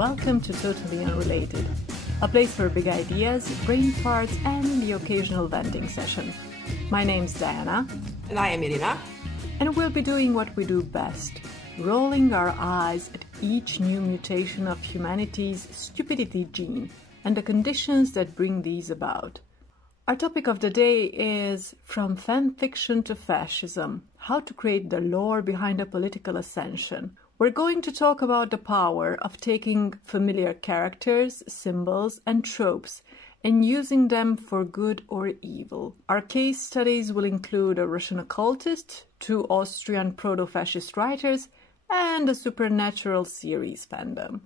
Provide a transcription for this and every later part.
welcome to Totally Unrelated, a place for big ideas, brain farts, and the occasional venting session. My name's Diana. And I am Irina. And we'll be doing what we do best, rolling our eyes at each new mutation of humanity's stupidity gene and the conditions that bring these about. Our topic of the day is From Fanfiction to Fascism, how to create the lore behind a political ascension. We're going to talk about the power of taking familiar characters, symbols, and tropes and using them for good or evil. Our case studies will include a Russian occultist, 2 Austrian proto-fascist writers, and a supernatural series fandom.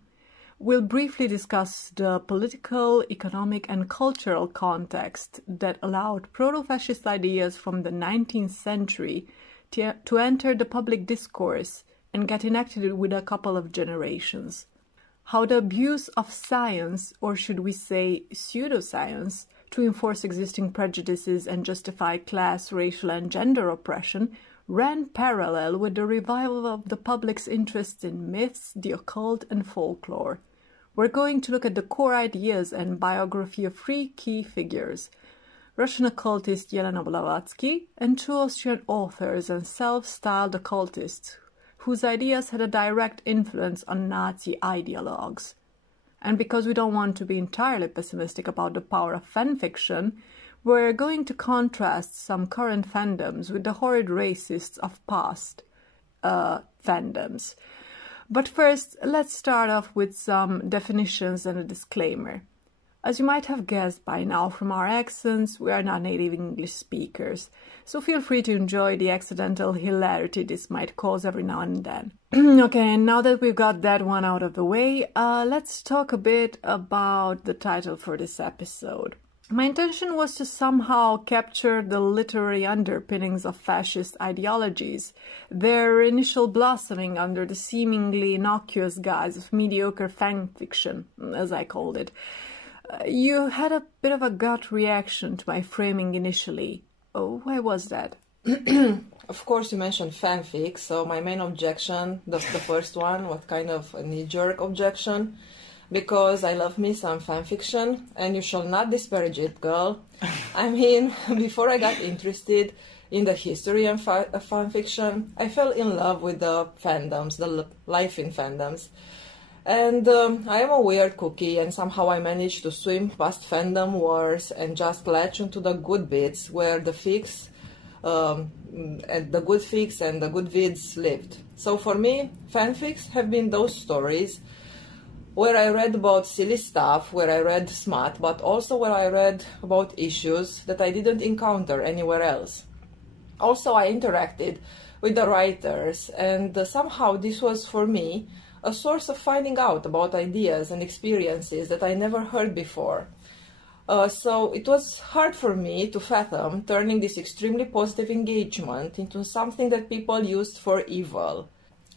We'll briefly discuss the political, economic, and cultural context that allowed proto-fascist ideas from the 19th century to enter the public discourse and get enacted with a couple of generations. How the abuse of science, or should we say pseudoscience, to enforce existing prejudices and justify class, racial, and gender oppression ran parallel with the revival of the public's interest in myths, the occult, and folklore. We're going to look at the core ideas and biography of 3 key figures: Russian occultist Yelena Blavatsky and 2 Austrian authors and self-styled occultists whose ideas had a direct influence on Nazi ideologues. And because we don't want to be entirely pessimistic about the power of fanfiction, we're going to contrast some current fandoms with the horrid racists of past fandoms. But first, let's start off with some definitions and a disclaimer. As you might have guessed by now from our accents, we are not native English speakers, so feel free to enjoy the accidental hilarity this might cause every now and then. Okay, and now that we've got that one out of the way, let's talk a bit about the title for this episode. My intention was to somehow capture the literary underpinnings of fascist ideologies, their initial blossoming under the seemingly innocuous guise of mediocre fanfiction, as I called it. You had a bit of a gut reaction to my framing initially. Oh, why was that? Of course, you mentioned fanfic, so my main objection, the first one, was kind of a knee-jerk objection, because I love me some fanfiction, and you shall not disparage it, girl. I mean, before I got interested in the history of fanfiction, I fell in love with the fandoms, the life in fandoms. And I am a weird cookie, and somehow I managed to swim past fandom wars and just latch onto the good bits where the fics, and the good fics and the good vids lived. So for me, fanfics have been those stories where I read about silly stuff, where I read smut, but also where I read about issues that I didn't encounter anywhere else. Also, I interacted with the writers, and somehow this was, for me, a source of finding out about ideas and experiences that I never heard before. So it was hard for me to fathom turning this extremely positive engagement into something that people used for evil.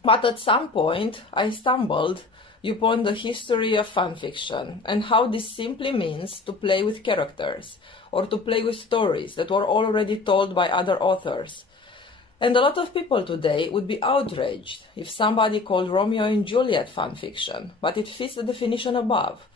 But at some point, I stumbled upon the history of fanfiction and how this simply means to play with characters or to play with stories that were already told by other authors. And a lot of people today would be outraged if somebody called Romeo and Juliet fanfiction, but it fits the definition above.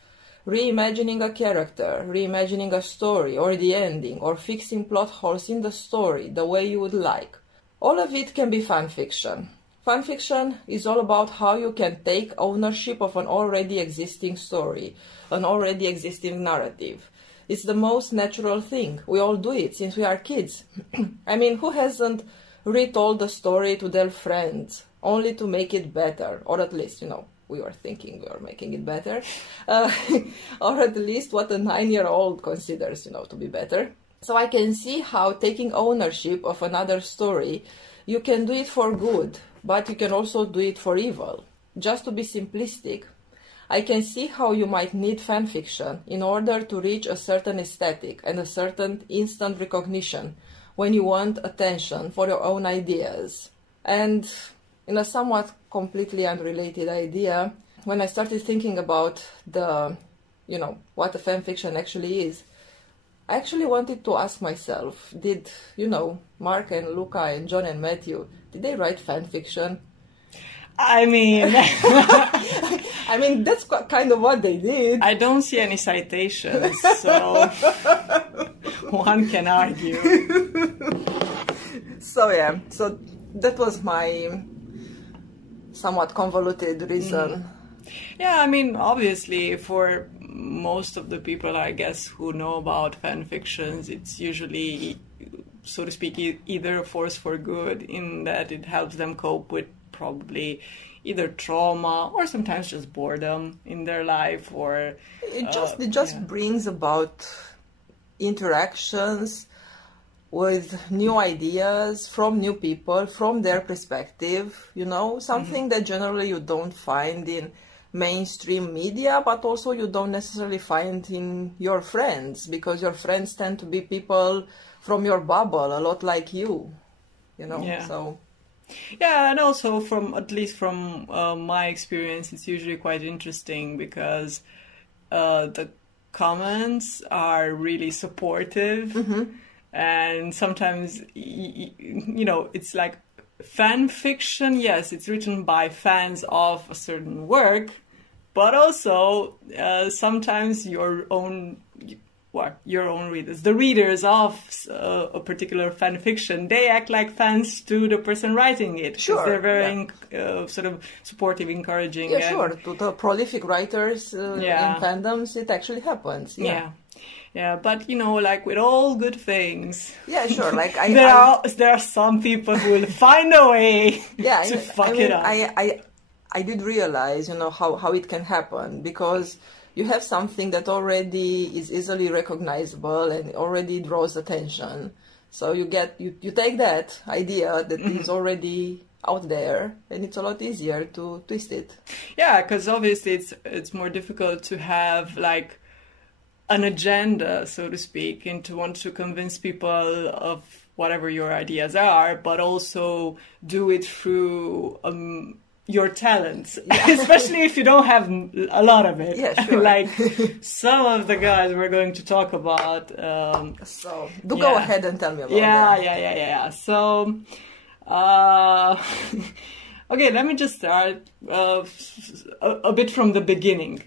Reimagining a character, reimagining a story or the ending, or fixing plot holes in the story the way you would like. All of it can be fanfiction. Fanfiction is all about how you can take ownership of an already existing story, an already existing narrative. It's the most natural thing. We all do it since we are kids. I mean, who hasn't retold the story to their friends, only to make it better, or at least, we were thinking we were making it better, or at least what a 9-year-old considers, to be better. So I can see how taking ownership of another story, you can do it for good, but you can also do it for evil. Just to be simplistic, I can see how you might need fanfiction in order to reach a certain aesthetic and a certain instant recognition when you want attention for your own ideas. And in a somewhat completely unrelated idea, when I started thinking about what a fanfiction actually is, I actually wanted to ask myself, did, Mark and Luca and John and Matthew, did they write fanfiction? I mean... I mean, that's kind of what they did. I don't see any citations, so one can argue. So yeah, so that was my somewhat convoluted reason. Yeah, I mean, obviously, for most of the people, I guess, who know about fan fictions, it's usually, so to speak, either a force for good in that it helps them cope with probably either trauma or sometimes just boredom in their life, or it just brings about interactions with new ideas from new people, from their perspective, you know, something that generally you don't find in mainstream media, but also you don't necessarily find in your friends, because your friends tend to be people from your bubble, a lot like you know. Yeah. So yeah, and also at least from my experience, it's usually quite interesting because the comments are really supportive. And sometimes, you know, it's like fan fiction. Yes, it's written by fans of a certain work, but also sometimes your own readers, the readers of a particular fan fiction, they act like fans to the person writing it. Sure, they're very sort of supportive, encouraging. Yeah, sure. To the prolific writers in fandoms, it actually happens. Yeah, but you know, like with all good things, yeah, sure. Like there are some people who will find a way to fuck it up. I did realize, you know, how it can happen, because you have something that already is easily recognizable and already draws attention. So you take that idea that is already out there, and it's a lot easier to twist it. Yeah, because obviously it's more difficult to have like an agenda, so to speak, and to want to convince people of whatever your ideas are, but also do it through your talents, especially if you don't have a lot of it. Yeah, sure. Like some of the guys we're going to talk about. So go ahead and tell me about them. Yeah. So, okay, let me just start a bit from the beginning.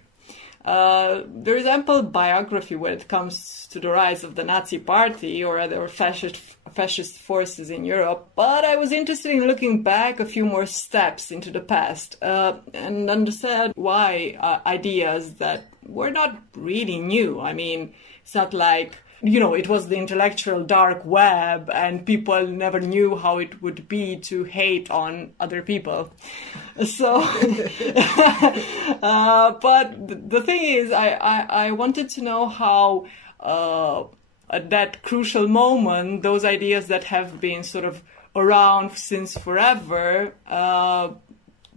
There is ample biography when it comes to the rise of the Nazi Party or other fascist forces in Europe, but I was interested in looking back a few more steps into the past and understand why ideas that were not really new. I mean, it's not like, you know, it was the intellectual dark web and people never knew how it would be to hate on other people. So, but the thing is, I wanted to know how at that crucial moment, those ideas that have been sort of around since forever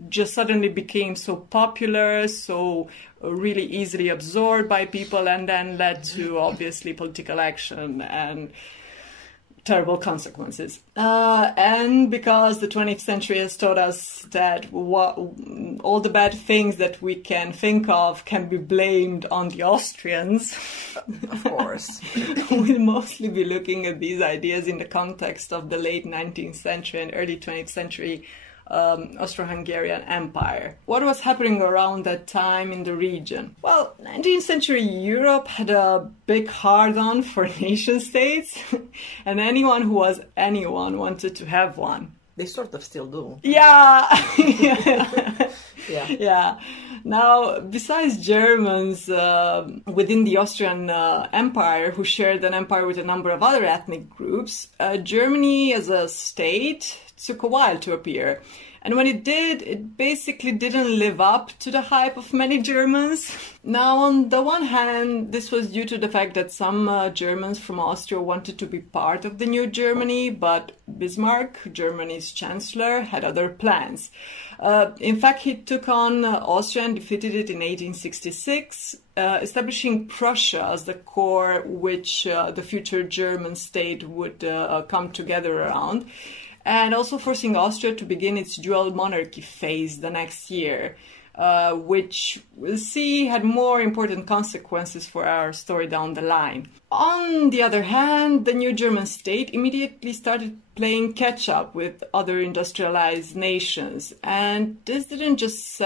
just suddenly became so popular, so really easily absorbed by people, and then led to obviously political action and terrible consequences. And because the 20th century has taught us that all the bad things that we can think of can be blamed on the Austrians. Of course. We'll mostly be looking at these ideas in the context of the late 19th century and early 20th century Austro-Hungarian Empire. What was happening around that time in the region? Well, 19th century Europe had a big hard-on for nation states, and anyone who was anyone wanted to have one. They sort of still do. Yeah. Yeah. Yeah. Now, besides Germans within the Austrian Empire, who shared an empire with a number of other ethnic groups, Germany as a state took a while to appear. And when it did, it basically didn't live up to the hype of many Germans. Now, on the one hand, this was due to the fact that some Germans from Austria wanted to be part of the new Germany, but Bismarck, Germany's chancellor, had other plans. In fact, he took on Austria and defeated it in 1866, establishing Prussia as the core which the future German state would come together around, and also forcing Austria to begin its dual monarchy phase the next year. which we'll see had more important consequences for our story down the line. On the other hand, the new German state immediately started playing catch-up with other industrialized nations, and this didn't just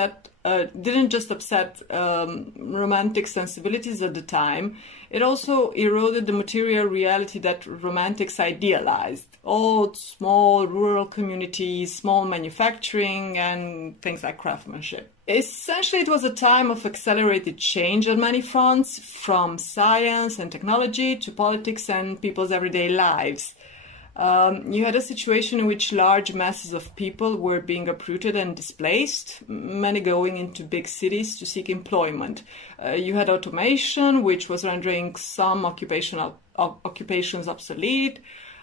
upset romantic sensibilities at the time. It also eroded the material reality that romantics idealized. Old, small, rural communities, small manufacturing, and things like craftsmanship. Essentially, it was a time of accelerated change on many fronts, from science and technology to politics and people's everyday lives. You had a situation in which large masses of people were being uprooted and displaced, many going into big cities to seek employment. You had automation, which was rendering some occupations obsolete,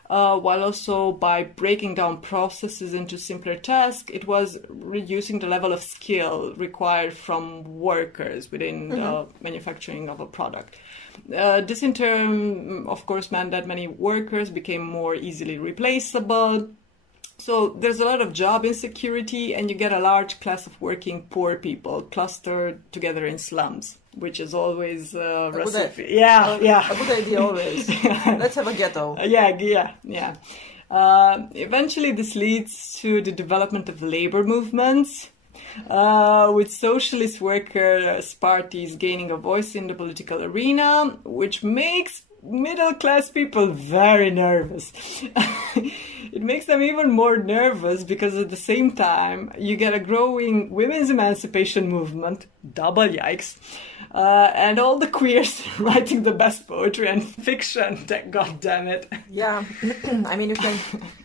while also by breaking down processes into simpler tasks, it was reducing the level of skill required from workers within the manufacturing of a product. This in turn, of course, meant that many workers became more easily replaceable. So there's a lot of job insecurity, and you get a large class of working poor people clustered together in slums, which is always a recipe. Yeah. A good idea always. Let's have a ghetto. Yeah. Eventually, this leads to the development of labor movements, with socialist workers' parties gaining a voice in the political arena, which makes middle-class people very nervous. It makes them even more nervous because at the same time you get a growing women's emancipation movement, double yikes, and all the queers writing the best poetry and fiction. God damn it. Yeah, I mean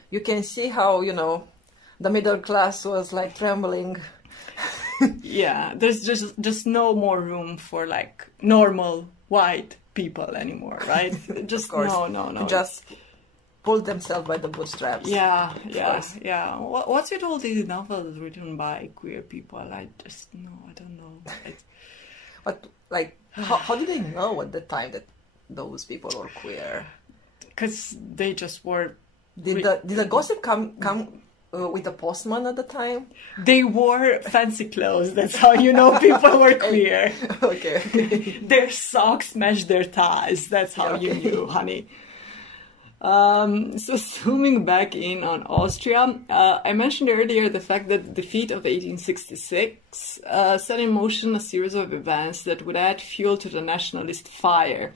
you can see how the middle class was like trembling. Yeah, there's just no more room for like normal white people anymore, right? Just no. Just pull themselves by the bootstraps. Yeah. What's with all these novels written by queer people? I don't know. But like, how did they know at the time that those people were queer? Because they just were. Did the gossip come with the postman at the time? They wore fancy clothes. That's how you know people were queer. Okay. Their socks matched their ties. That's how you knew, honey. So zooming back in on Austria, I mentioned earlier the fact that the defeat of 1866 set in motion a series of events that would add fuel to the nationalist fire.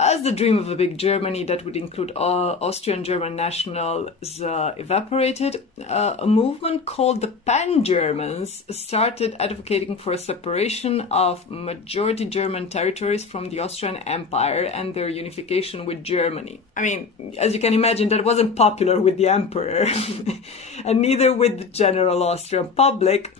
As the dream of a big Germany that would include Austrian German nationals evaporated, a movement called the Pan-Germans started advocating for a separation of majority German territories from the Austrian Empire and their unification with Germany. I mean, as you can imagine, that wasn't popular with the emperor, and neither with the general Austrian public.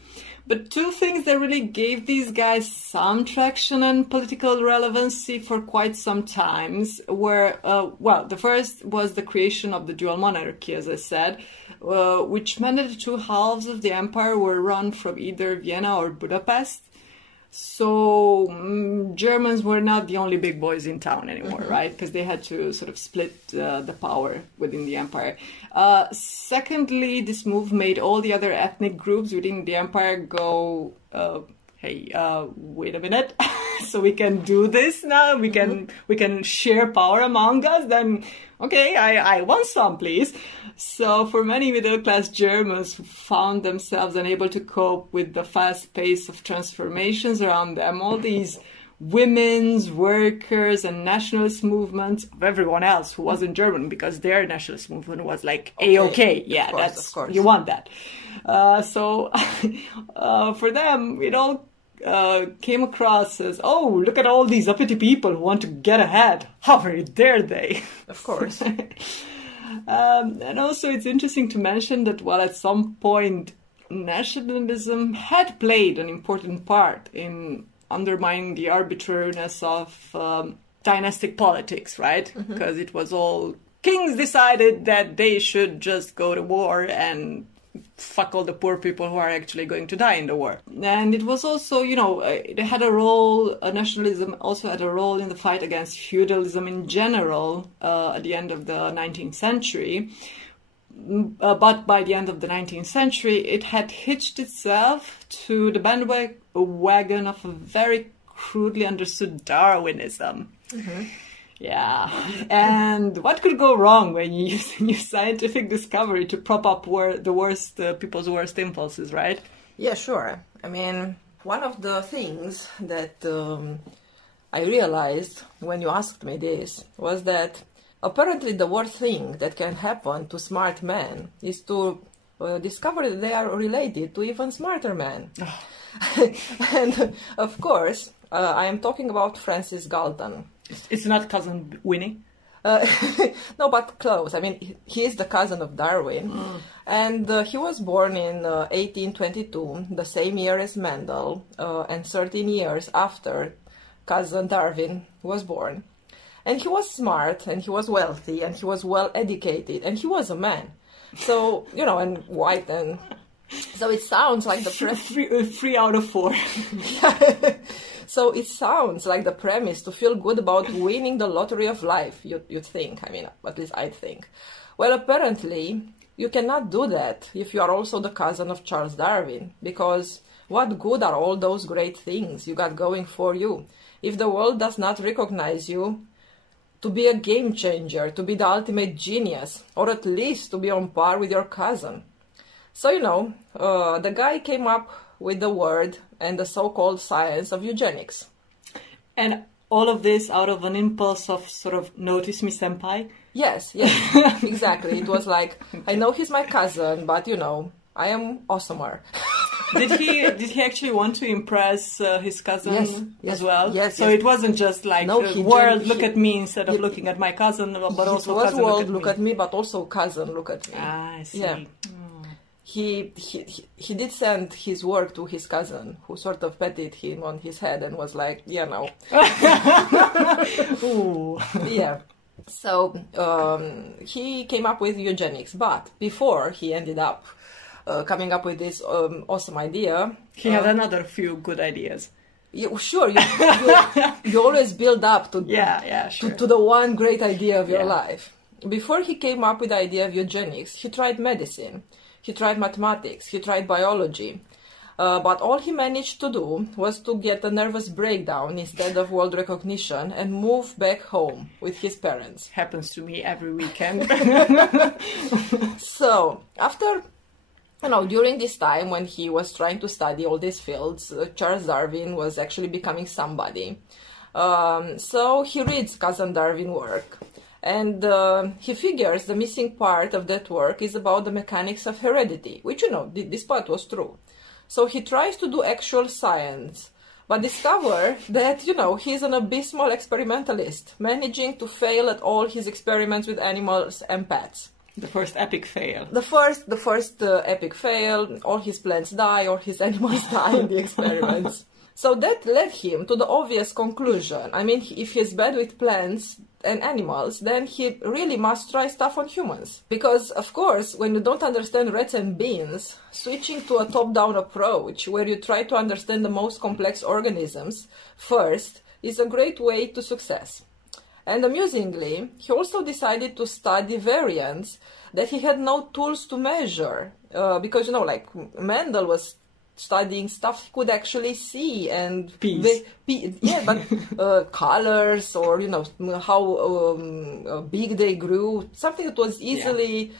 But two things that really gave these guys some traction and political relevancy for quite some times were, the first was the creation of the dual monarchy, as I said, which meant that the two halves of the empire were run from either Vienna or Budapest. So Germans were not the only big boys in town anymore, right? Because they had to sort of split the power within the empire. Secondly, this move made all the other ethnic groups within the empire go, hey, wait a minute. So we can do this now? We can share power among us? Then, okay, I want some, please. So for many middle-class Germans who found themselves unable to cope with the fast pace of transformations around them, all these women's, workers, and nationalist movements of everyone else who wasn't German, because their nationalist movement was like A-okay. Yeah, of course. You want that. So for them, it all came across as, oh, look at all these uppity people who want to get ahead. How very dare they? Of course. And also it's interesting to mention that while at some point nationalism had played an important part in undermining the arbitrariness of dynastic politics, right? Because it was all kings decided that they should just go to war and fuck all the poor people who are actually going to die in the war. And it was also, it had a role, nationalism also had a role in the fight against feudalism in general at the end of the 19th century. but by the end of the 19th century, it had hitched itself to the bandwagon of a very crudely understood Darwinism. Mm-hmm. Yeah, and what could go wrong when you use scientific discovery to prop up people's worst impulses, right? Yeah, sure. I mean, one of the things that I realized when you asked me this was that apparently the worst thing that can happen to smart men is to discover that they are related to even smarter men. And of course, I am talking about Francis Galton. It's not cousin Winnie? No, but close. I mean, he is the cousin of Darwin. And he was born in 1822, the same year as Mendel, and 13 years after cousin Darwin was born. And he was smart, and he was wealthy, and he was well educated, and he was a man. So, you know, and white, and so it sounds like the 3 out of 4. So it sounds like the premise to feel good about winning the lottery of life, you'd think. I mean, at least I'd think. Well, apparently, you cannot do that if you are also the cousin of Charles Darwin, because what good are all those great things you got going for you if the world does not recognize you to be a game changer, to be the ultimate genius, or at least to be on par with your cousin? So, you know, the guy came up with the word and the so-called science of eugenics. And all of this out of an impulse of sort of notice me senpai? Yes, exactly. It was like, I know he's my cousin, but, you know, I am awesomer. Did he actually want to impress his cousin as well? Yes. So it wasn't just like, world, look at me instead of looking at my cousin, but also cousin, look at me, but also cousin, look at me. Ah, I see. Yeah. He did send his work to his cousin, who sort of patted him on his head and was like, yeah, no. Ooh. Yeah. So he came up with eugenics, but before he ended up coming up with this awesome idea... He had another few good ideas. Sure, you always build up to, sure. to the one great idea of your life. Before he came up with the idea of eugenics, he tried medicine. He tried mathematics, he tried biology, but all he managed to do was to get a nervous breakdown instead of world recognition and move back home with his parents. Happens to me every weekend. So, after, during this time when he was trying to study all these fields, Charles Darwin was actually becoming somebody. So he reads Cousin Darwin's work. And he figures the missing part of that work is about the mechanics of heredity, which, this part was true. So he tries to do actual science, but discover that, he's an abysmal experimentalist, managing to fail at all his experiments with animals and pets. The first epic fail. The first epic fail, all his plants die, or his animals die in the experiments. So that led him to the obvious conclusion. I mean, if he's bad with plants and animals, then he really must try stuff on humans. Because, of course, when you don't understand rats and beans, switching to a top-down approach, where you try to understand the most complex organisms first, is a great way to success. And amusingly, he also decided to study variants that he had no tools to measure. Because, like Mendel was studying stuff he could actually see, and colors, or how big they grew, something that was easily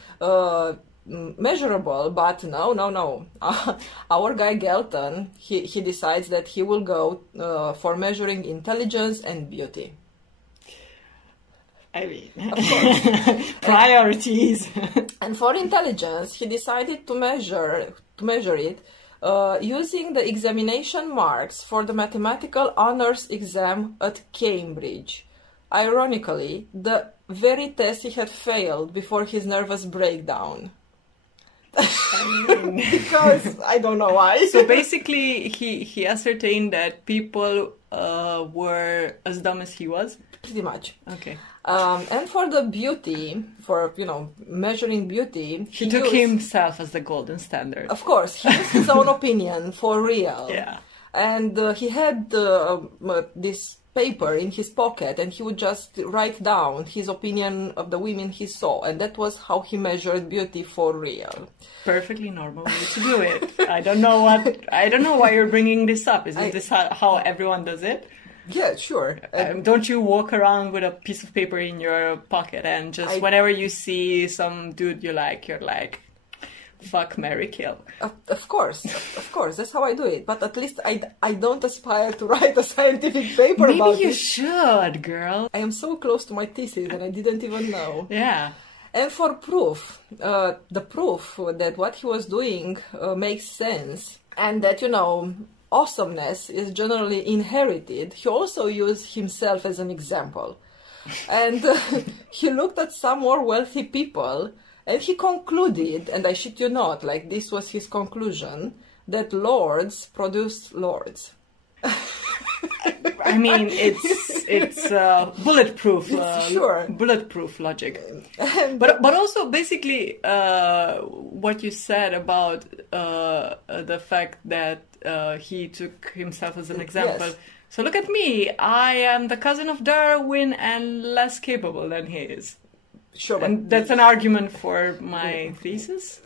measurable. But no. Our guy Galton, he decides that he will go for measuring intelligence and beauty. I mean, of course. Priorities. And for intelligence, he decided to measure it using the examination marks for the mathematical honors exam at Cambridge. Ironically, the very test he had failed before his nervous breakdown. Because I don't know why. So basically, he ascertained that people were as dumb as he was? Pretty much. Okay. And for the beauty, for, measuring beauty... He took himself as the golden standard. Of course, he used his own opinion, for real. Yeah. And he had this paper in his pocket and he would just write down his opinion of the women he saw, and that was how he measured beauty for real. Perfectly normal way to do it. I don't know why you're bringing this up. Is this how everyone does it? Yeah, sure. Don't you walk around with a piece of paper in your pocket and just whenever you see some dude you're like, fuck, marry, kill? Of course, that's how I do it. But at least I don't aspire to write a scientific paper about it. Maybe you should, girl. I am so close to my thesis and I didn't even know. Yeah. And for proof, the proof that what he was doing makes sense and that, awesomeness is generally inherited, he also used himself as an example. And he looked at some more wealthy people and he concluded, and I shit you not, like this was his conclusion, that lords produced lords. I mean, it's bulletproof, sure. Bulletproof logic. But also basically what you said about the fact that he took himself as an example. Yes. So look at me, I am the cousin of Darwin and less capable than he is. Sure, and that's an argument for my thesis?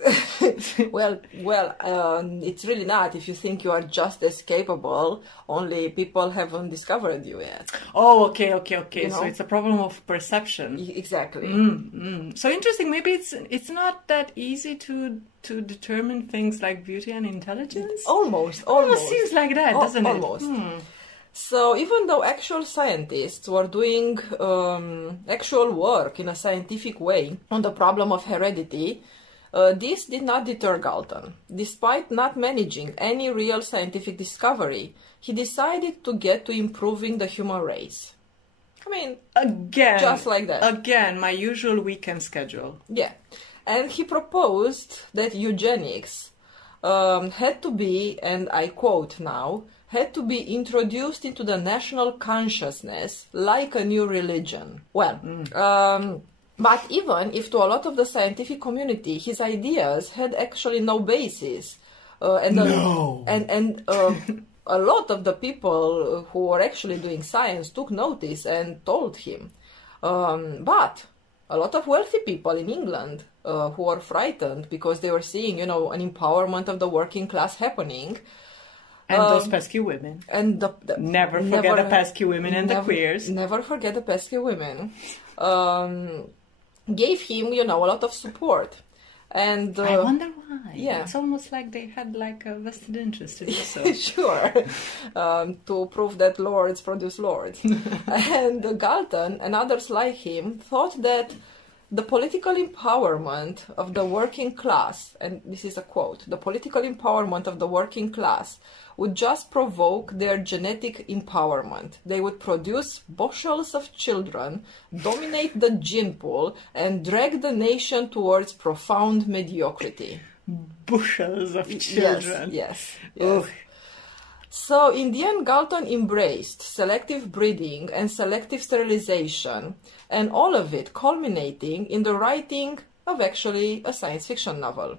Well, it's really not. If you think you are just as capable, only people haven't discovered you yet. Oh, okay. So it's a problem of perception. Exactly. So interesting. Maybe it's not that easy to determine things like beauty and intelligence? Almost. Seems like that, doesn't it? Almost. So even though actual scientists were doing actual work in a scientific way on the problem of heredity, this did not deter Galton. Despite not managing any real scientific discovery, he decided to get to improving the human race. I mean, again, just like that. Again, my usual weekend schedule. Yeah. And he proposed that eugenics had to be, and I quote now, had to be introduced into the national consciousness like a new religion. Well, but even if to a lot of the scientific community his ideas had actually no basis, and a lot of the people who were actually doing science took notice and told him. But a lot of wealthy people in England who were frightened because they were seeing, an empowerment of the working class happening. And those pesky women. And never forget the pesky women and the queers. Never forget the pesky women. Gave him, a lot of support. And I wonder why. Yeah. It's almost like they had like a vested interest in this. So. Sure. To prove that lords produce lords. And Galton and others like him thought that the political empowerment of the working class, and this is a quote, the political empowerment of the working class would just provoke their genetic empowerment. They would produce bushels of children, dominate the gene pool, and drag the nation towards profound mediocrity. Bushels of children. Yes. So in the end, Galton embraced selective breeding and selective sterilization, and all of it culminating in the writing of actually a science fiction novel.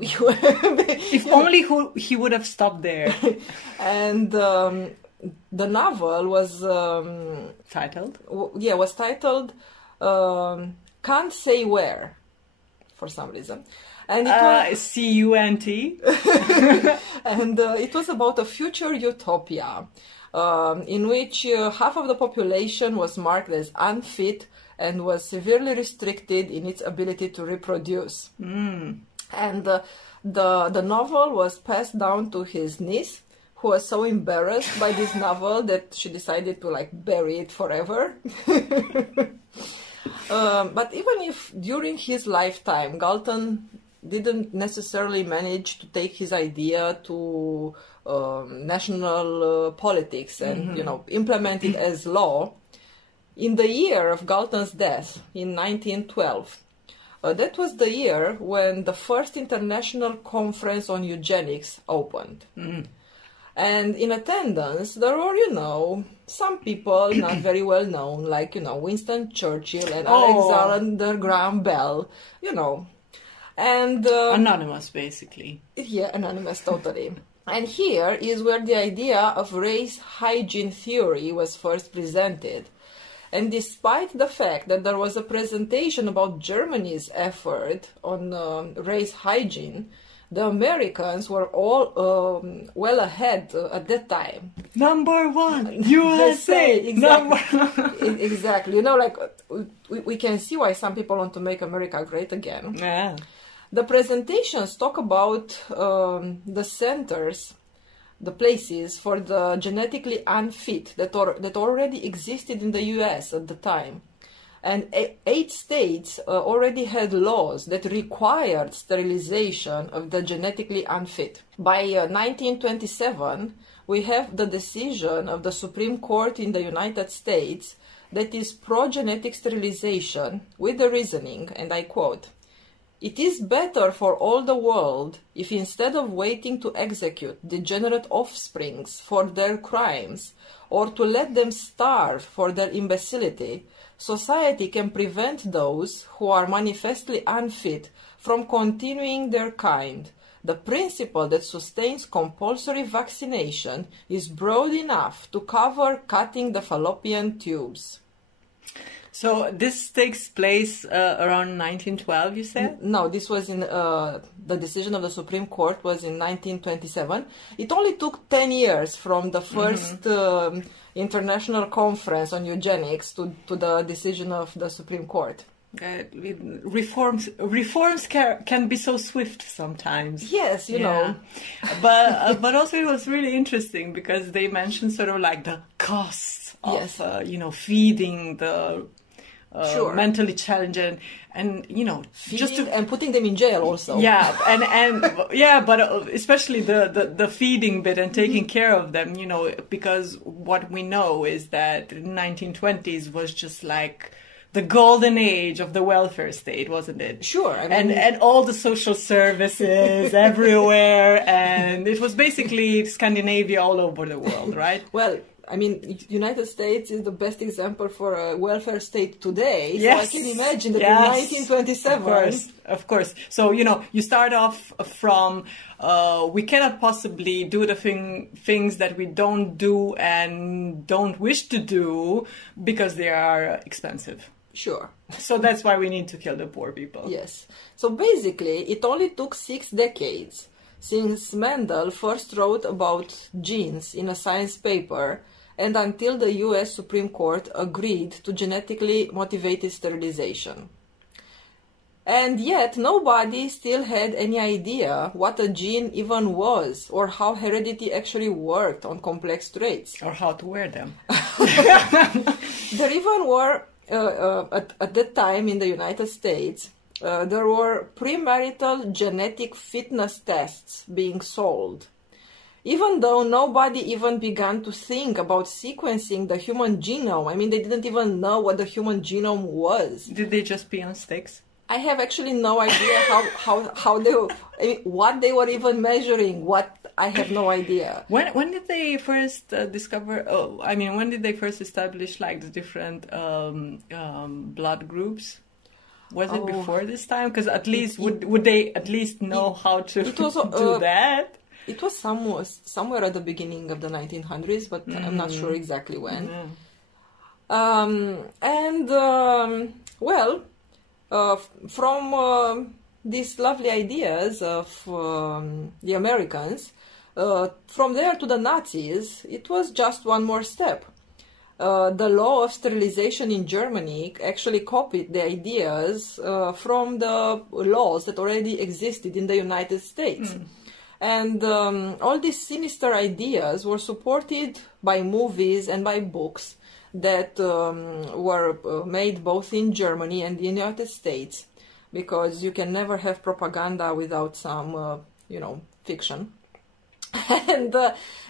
If only he would have stopped there. And the novel was titled? Was titled Can't Say Where, for some reason. And it was CUNT. And it was about a future utopia in which half of the population was marked as unfit and was severely restricted in its ability to reproduce. And the novel was passed down to his niece, who was so embarrassed by this novel that she decided to bury it forever. But even if during his lifetime Galton didn't necessarily manage to take his idea to national politics and implement it as law, in the year of Galton's death in 1912, that was the year when the first international conference on eugenics opened. And in attendance, there were, some people not very well known, like, Winston Churchill and Alexander Graham Bell, And anonymous, basically. Yeah, anonymous, totally. And here is where the idea of race hygiene theory was first presented. And despite the fact that there was a presentation about Germany's effort on race hygiene, the Americans were all well ahead at that time. Number one, USA! Exactly. Exactly. You know, like, we can see why some people want to make America great again. Yeah. The presentations talk about the centers, the places for the genetically unfit that already existed in the US at the time. And 8 states already had laws that required sterilization of the genetically unfit. By 1927, we have the decision of the Supreme Court in the United States that is pro-genetic sterilization with the reasoning, and I quote, "It is better for all the world if instead of waiting to execute degenerate offsprings for their crimes or to let them starve for their imbecility, society can prevent those who are manifestly unfit from continuing their kind. The principle that sustains compulsory vaccination is broad enough to cover cutting the fallopian tubes." So this takes place around 1912, you said? No, this was in the decision of the Supreme Court was in 1927. It only took 10 years from the first international conference on eugenics to the decision of the Supreme Court. Reforms can be so swift sometimes. Yes, you know. But also it was really interesting because they mentioned sort of like the costs of Yes. feeding the Sure. mentally challenged and just to and putting them in jail also. Yeah, and but especially the feeding bit and taking care of them, because what we know is that the 1920s was just like the golden age of the welfare state, wasn't it? Sure. I mean, and all the social services everywhere, and it was basically Scandinavia all over the world, right? Well, I mean, United States is the best example for a welfare state today. Yes. So I can imagine that in 1927... Of course. So, you start off from, we cannot possibly do the things that we don't do and don't wish to do because they are expensive. Sure. So that's why we need to kill the poor people. Yes. So basically, it only took 6 decades since Mendel first wrote about genes in a science paper and until the US Supreme Court agreed to genetically motivated sterilization. And yet nobody still had any idea what a gene even was or how heredity actually worked on complex traits. Or how to wear them. There even were, at that time in the United States, there were premarital genetic fitness tests being sold. Even though nobody even began to think about sequencing the human genome. I mean, they didn't even know what the human genome was. Did they just be on sticks? I have actually no idea how they, I mean, what they were even measuring. I have no idea. When did they first discover? When did they first establish like the different blood groups? Was it before this time? Because at least would they at least know how to do that? It was somewhere at the beginning of the 1900s, but I'm not sure exactly when. From these lovely ideas of the Americans, from there to the Nazis, it was just one more step. The law of sterilization in Germany actually copied the ideas from the laws that already existed in the United States. And all these sinister ideas were supported by movies and by books that were made both in Germany and the United States, because you can never have propaganda without some, fiction. And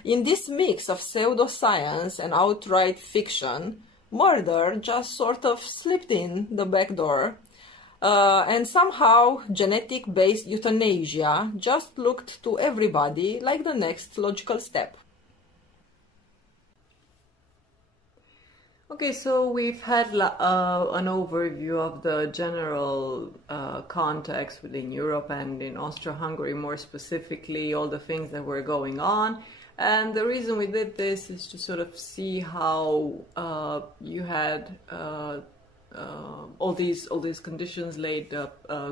in this mix of pseudoscience and outright fiction, murder just sort of slipped in the back door. And somehow genetic-based euthanasia just looked to everybody like the next logical step. Okay, so we've had an overview of the general context within Europe and in Austria-Hungary more specifically, all the things that were going on. And the reason we did this is to sort of see how you had all these conditions laid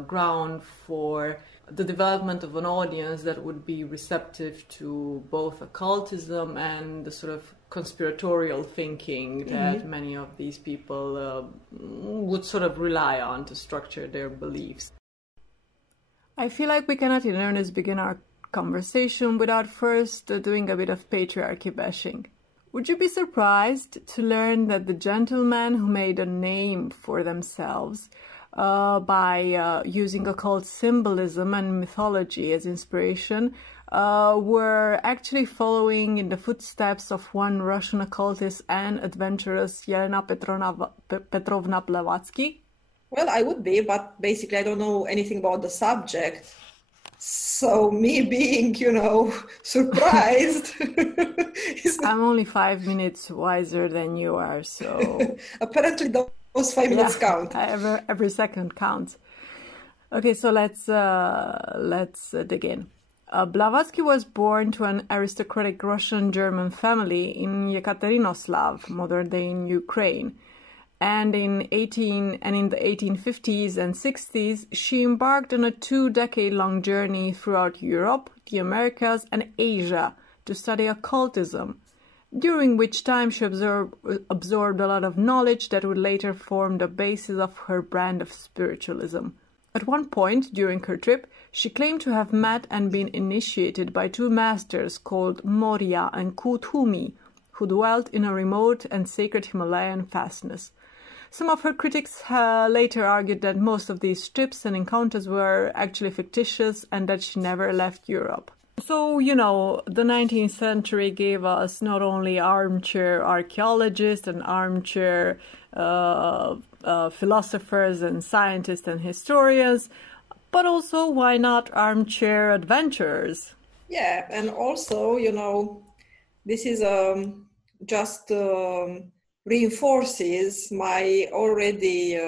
ground for the development of an audience that would be receptive to both occultism and the sort of conspiratorial thinking that many of these people would sort of rely on to structure their beliefs. I feel like we cannot in earnest begin our conversation without first doing a bit of patriarchy bashing. Would you be surprised to learn that the gentlemen who made a name for themselves by using occult symbolism and mythology as inspiration were actually following in the footsteps of one Russian occultist and adventuress, Yelena Petrovna Blavatsky? Well, I would be, but basically I don't know anything about the subject. So me being, surprised. I'm only 5 minutes wiser than you are, so... Apparently those 5 minutes count. Every second counts. Okay, so let's dig in. Blavatsky was born to an aristocratic Russian-German family in Yekaterinoslav, modern-day in Ukraine. And in the 1850s and 60s, she embarked on a 2-decade-long journey throughout Europe, the Americas, and Asia to study occultism, during which time she absorbed a lot of knowledge that would later form the basis of her brand of spiritualism. At one point during her trip, she claimed to have met and been initiated by 2 masters called Moria and Kuthumi, who dwelt in a remote and sacred Himalayan fastness. Some of her critics later argued that most of these trips and encounters were actually fictitious and that she never left Europe. So, the 19th century gave us not only armchair archaeologists and armchair philosophers and scientists and historians, but also, why not, armchair adventurers? Yeah, and also, this is just reinforces my already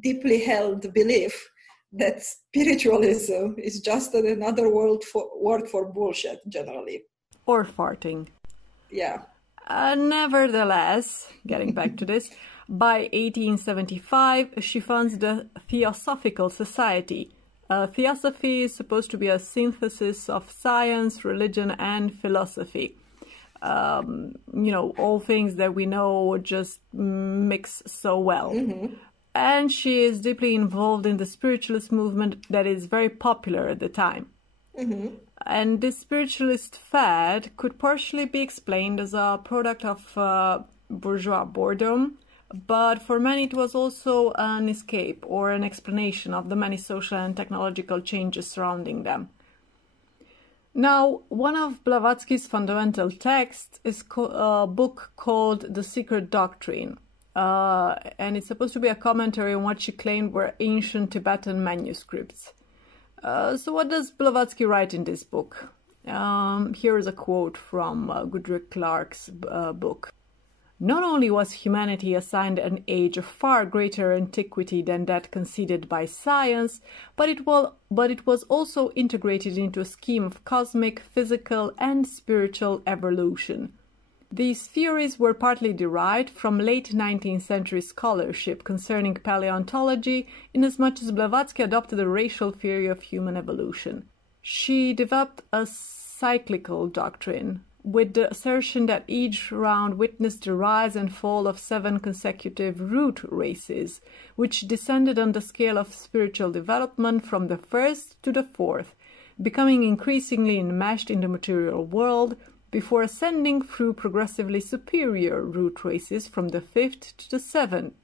deeply held belief that spiritualism is just another word for bullshit, generally. Or farting. Yeah. Nevertheless, getting back to this, by 1875, she founds the Theosophical Society. Theosophy is supposed to be a synthesis of science, religion, and philosophy. All things that we know just mix so well. And she is deeply involved in the spiritualist movement that is very popular at the time. And this spiritualist fad could partially be explained as a product of bourgeois boredom, but for many it was also an escape or an explanation of the many social and technological changes surrounding them. Now, one of Blavatsky's fundamental texts is a book called The Secret Doctrine, and it's supposed to be a commentary on what she claimed were ancient Tibetan manuscripts. So what does Blavatsky write in this book? Here is a quote from Goodrick Clark's book. Not only was humanity assigned an age of far greater antiquity than that conceded by science, but it was also integrated into a scheme of cosmic, physical, and spiritual evolution. These theories were partly derived from late 19th century scholarship concerning paleontology, inasmuch as Blavatsky adopted a racial theory of human evolution. She developed a cyclical doctrine, with the assertion that each round witnessed the rise and fall of 7 consecutive root races, which descended on the scale of spiritual development from the first to the 4th, becoming increasingly enmeshed in the material world, before ascending through progressively superior root races from the 5th to the 7th.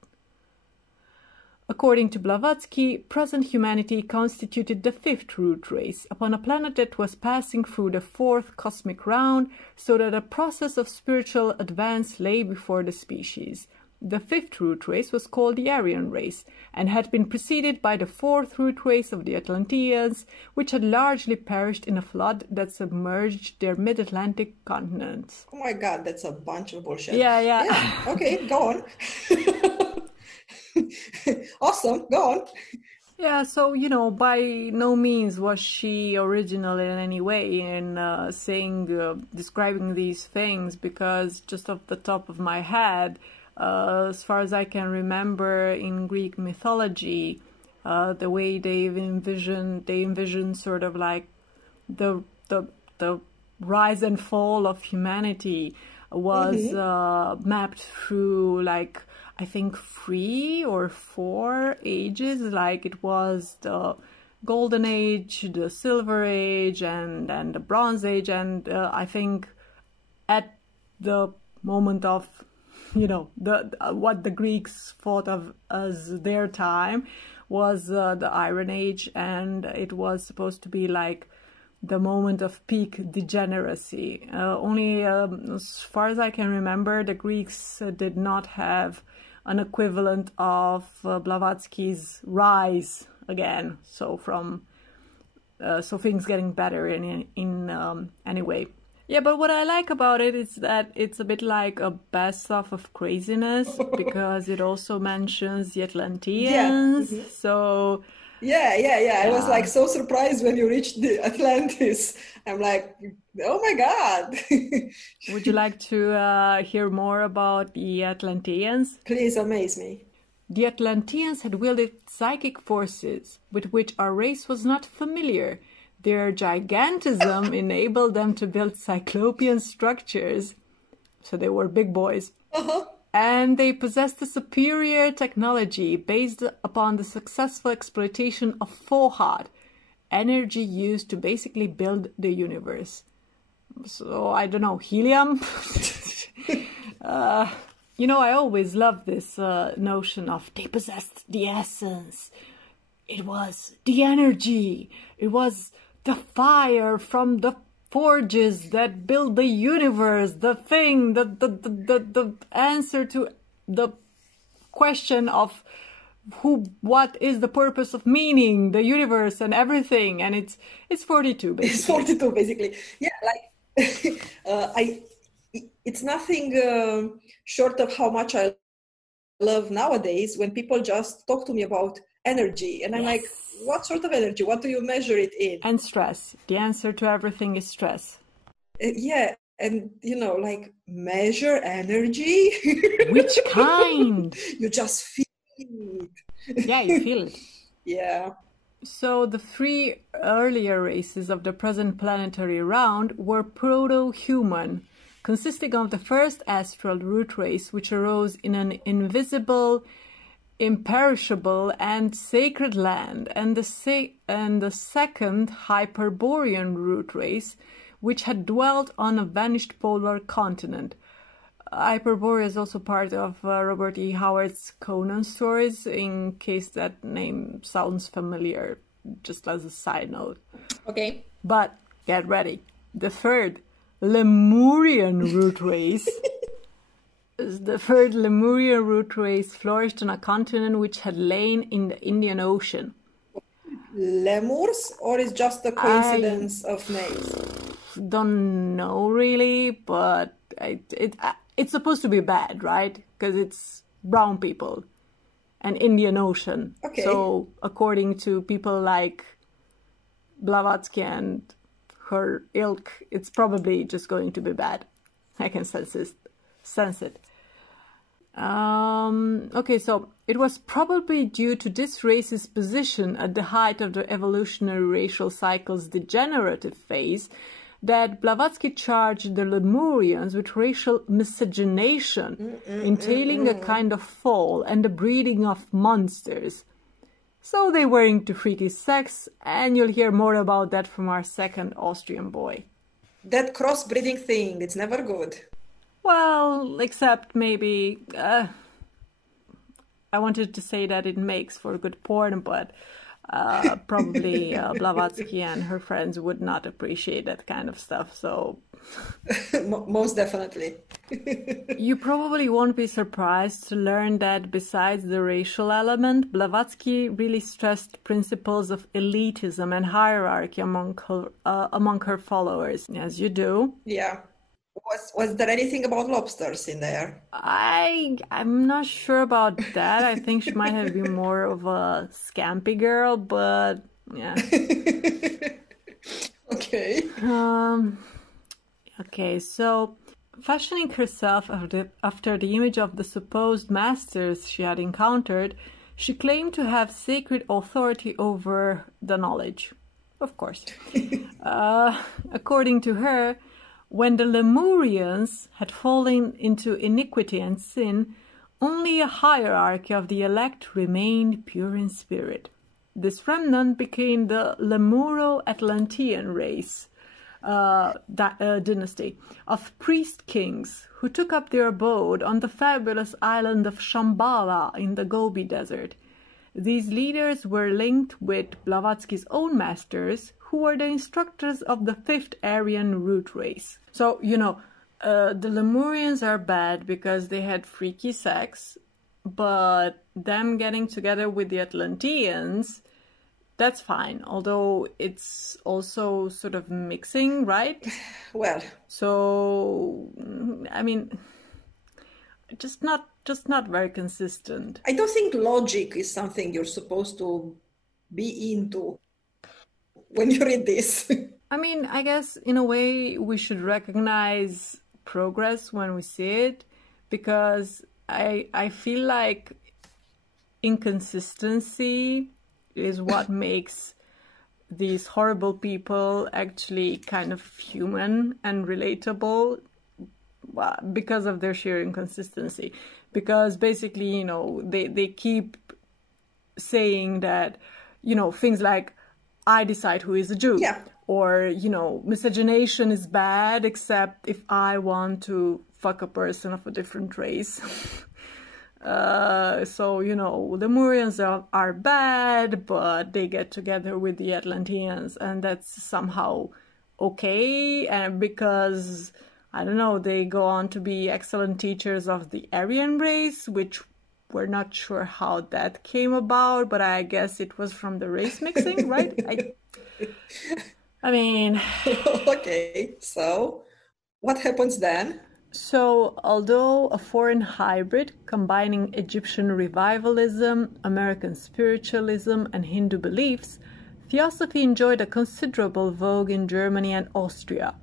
According to Blavatsky, present humanity constituted the 5th root race upon a planet that was passing through the 4th cosmic round, so that a process of spiritual advance lay before the species. The fifth root race was called the Aryan race and had been preceded by the fourth root race of the Atlanteans, which had largely perished in a flood that submerged their mid-Atlantic continents. Oh my god, that's a bunch of bullshit. Yeah. Okay, go on. Awesome, go on. Yeah, so, by no means was she original in any way in describing these things, because just off the top of my head, as far as I can remember, in Greek mythology, the way they envision sort of like the rise and fall of humanity was mapped through, like, I think 3 or 4 ages. Like, it was the Golden Age, the Silver Age, and the Bronze Age, and I think at the moment of what the Greeks thought of as their time was the Iron Age, and it was supposed to be like the moment of peak degeneracy. Only as far as I can remember, the Greeks did not have an equivalent of Blavatsky's rise again. So so things getting better in any way. Yeah, but what I like about it is that it's a bit like a best-of craziness, because it also mentions the Atlanteans. Yeah. So yeah. I was like so surprised when you reached the Atlantis. I'm like, oh my god. Would you like to hear more about the Atlanteans? Please amaze me. The Atlanteans had wielded psychic forces with which our race was not familiar. Their gigantism enabled them to build cyclopean structures, so they were big boys. And they possessed a superior technology based upon the successful exploitation of Fohad, energy used to basically build the universe. So, I don't know, helium? I always loved this notion of they possessed the essence. It was the energy. It was the fire from the forges that build the universe, the thing, the answer to the question of what is the purpose of meaning, the universe and everything. And it's 42 basically. It's 42 basically. Yeah, like it's nothing short of how much I love nowadays when people just talk to me about energy, and I'm like, what sort of energy? What do you measure it in? And stress. The answer to everything is stress. Yeah, and like, measure energy. Which kind? You just feel it. Yeah, you feel it. Yeah. So the 3 earlier races of the present planetary round were proto-human, consisting of the first astral root race, which arose in an invisible, imperishable and sacred land, and the second Hyperborean root race, which had dwelt on a vanished polar continent. Hyperborea is also part of Robert E. Howard's Conan stories, in case that name sounds familiar, just as a side note. Okay. But get ready. The third Lemurian root race The third Lemurian root race flourished on a continent which had lain in the Indian Ocean. Lemurs, or is just a coincidence of names? Don't know really, but it's supposed to be bad, right? Because it's brown people and Indian Ocean. Okay. So according to people like Blavatsky and her ilk, it's probably just going to be bad. I can sense it. Okay, so it was probably due to this race's position at the height of the evolutionary racial cycle's degenerative phase that Blavatsky charged the Lemurians with racial miscegenation, entailing a kind of fall and the breeding of monsters. So they were into freaky sex, and you'll hear more about that from our second Austrian boy. That crossbreeding thing, it's never good. Well, except maybe, I wanted to say that it makes for good porn, but probably Blavatsky and her friends would not appreciate that kind of stuff, so Most definitely. You probably won't be surprised to learn that besides the racial element, Blavatsky really stressed principles of elitism and hierarchy among her followers, as you do. Yeah. Was there anything about lobsters in there? I'm not sure about that. I think she might have been more of a scampy girl, but yeah. Okay. Okay, so fashioning herself after the image of the supposed masters she had encountered, she claimed to have sacred authority over the knowledge. Of course. According to her, when the Lemurians had fallen into iniquity and sin, only a hierarchy of the elect remained pure in spirit. This remnant became the Lemuro-Atlantean race, dynasty of priest kings who took up their abode on the fabulous island of Shambhala in the Gobi Desert. These leaders were linked with Blavatsky's own masters, who were the instructors of the fifth Aryan root race. So, the Lemurians are bad because they had freaky sex, but them getting together with the Atlanteans, that's fine, although it's also sort of mixing, right? Well. So, I mean, just not very consistent. I don't think logic is something you're supposed to be into when you read this. I mean, I guess in a way we should recognize progress when we see it, because I feel like inconsistency is what makes these horrible people actually kind of human and relatable, because of their sheer inconsistency. Because basically, they keep saying that, things like, I decide who is a Jew. Yeah. Or, miscegenation is bad except if I want to fuck a person of a different race. So, the Lemurians are bad, but they get together with the Atlanteans, and that's somehow okay. And because, I don't know, they go on to be excellent teachers of the Aryan race, which we're not sure how that came about, but I guess it was from the race mixing, right? I mean... Okay, so what happens then? So, although a foreign hybrid combining Egyptian revivalism, American spiritualism, and Hindu beliefs, theosophy enjoyed a considerable vogue in Germany and Austria.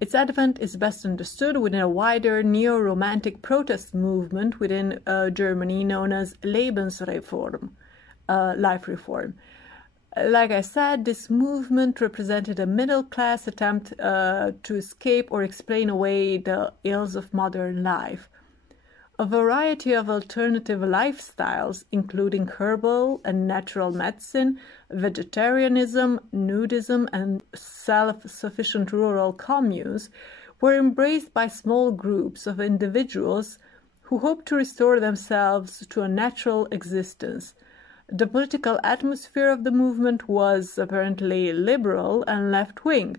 Its advent is best understood within a wider neo-romantic protest movement within Germany known as Lebensreform, life reform. Like I said, this movement represented a middle-class attempt to escape or explain away the ills of modern life. A variety of alternative lifestyles, including herbal and natural medicine, vegetarianism, nudism, and self-sufficient rural communes, were embraced by small groups of individuals who hoped to restore themselves to a natural existence. The political atmosphere of the movement was apparently liberal and left-wing,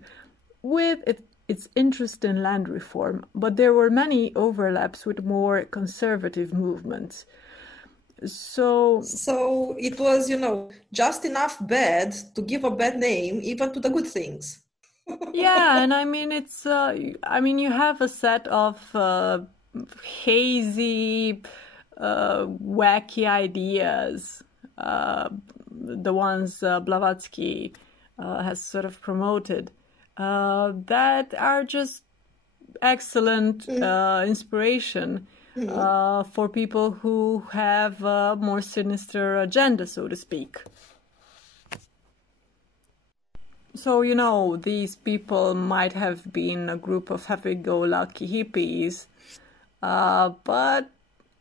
with its interest in land reform, but there were many overlaps with more conservative movements. So it was, just enough bad to give a bad name even to the good things. Yeah, and I mean, it's, you have a set of hazy, wacky ideas. The ones Blavatsky has sort of promoted, that are just excellent inspiration for people who have a more sinister agenda, so to speak. So, these people might have been a group of happy-go-lucky hippies, but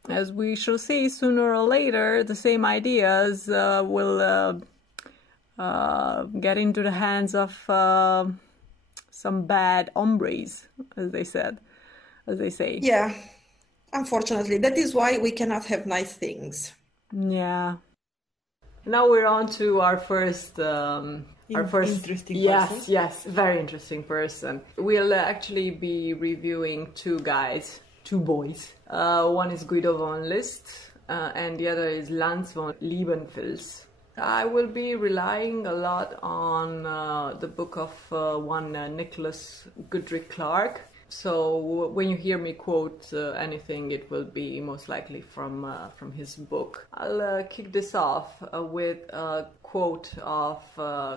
as we shall see sooner or later, the same ideas will get into the hands of some bad hombres, as they say. Yeah, unfortunately, that is why we cannot have nice things. Yeah. Now we're on to our first our first interesting person. Yes, very interesting person. We'll actually be reviewing two boys. One is Guido von List, and the other is Lanz von Liebenfels. I will be relying a lot on the book of one Nicholas Goodrick Clark. So when you hear me quote anything, it will be most likely from his book. I'll kick this off with a quote of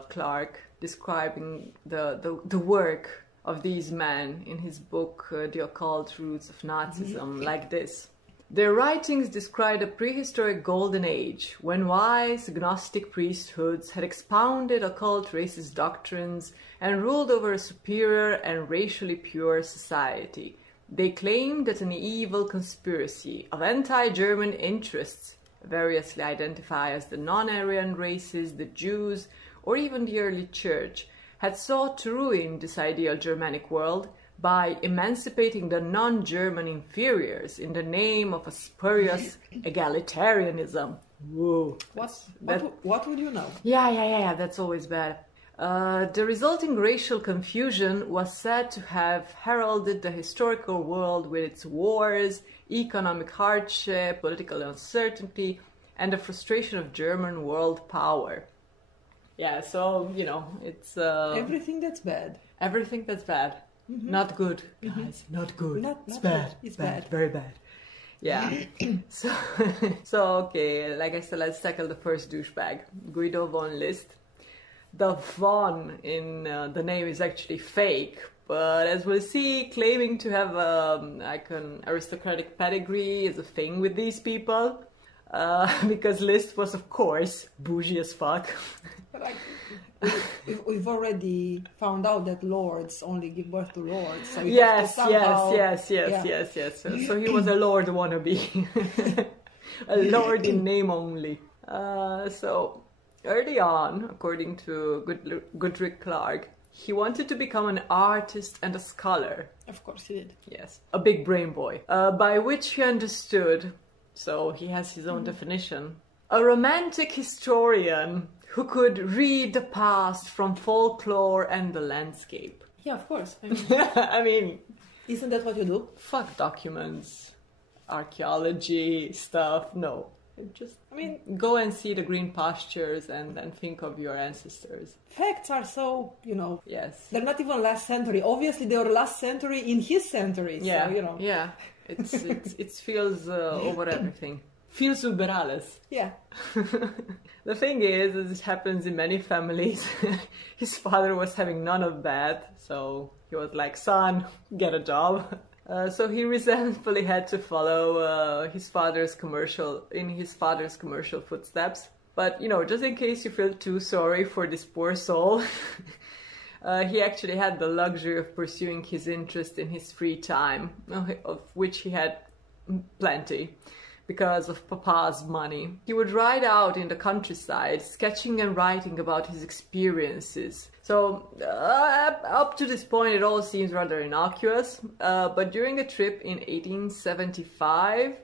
Clark describing the work of these men in his book, The Occult Roots of Nazism, like this. Their writings describe a prehistoric golden age, when wise, agnostic priesthoods had expounded occult racist doctrines and ruled over a superior and racially pure society. They claimed that an evil conspiracy of anti-German interests, variously identified as the non-Aryan races, the Jews, or even the early church, had sought to ruin this ideal Germanic world by emancipating the non-German inferiors in the name of a spurious egalitarianism. Whoa. What would you know? Yeah, that's always bad. The resulting racial confusion was said to have heralded the historical world with its wars, economic hardship, political uncertainty, and the frustration of German world power. Yeah, so, you know, it's... everything that's bad. Everything that's bad. Mm-hmm. Not good, guys. Not good. It's bad. Good. It's bad. Very bad. Yeah. so okay, like I said, let's tackle the first douchebag, Guido von List. The von in the name is actually fake, but as we'll see, claiming to have like an aristocratic pedigree is a thing with these people, because List was, of course, bougie as fuck. But we've already found out that lords only give birth to lords. So yes. So he was a lord wannabe, a lord in name only. So early on, according to Goodrick Clark, he wanted to become an artist and a scholar. Of course he did. Yes, a big brain boy, by which he understood, so he has his own definition, a romantic historian who could read the past from folklore and the landscape. Yeah, of course. I mean... Isn't that what you do? Fuck documents, archaeology stuff, no. Just, go and see the green pastures and think of your ancestors. Facts are so, Yes. They're not even last century. Obviously, they were last century in his century. Yeah, so, Yeah, it feels over everything. Feels liberales. Yeah. The thing is, as it happens in many families, his father was having none of that, so he was like, son, get a job. So he resentfully had to follow his father's commercial footsteps. But, just in case you feel too sorry for this poor soul, he actually had the luxury of pursuing his interest in his free time, of which he had plenty, because of Papa's money. He would ride out in the countryside, sketching and writing about his experiences. So, up to this point, it all seems rather innocuous, but during a trip in 1875,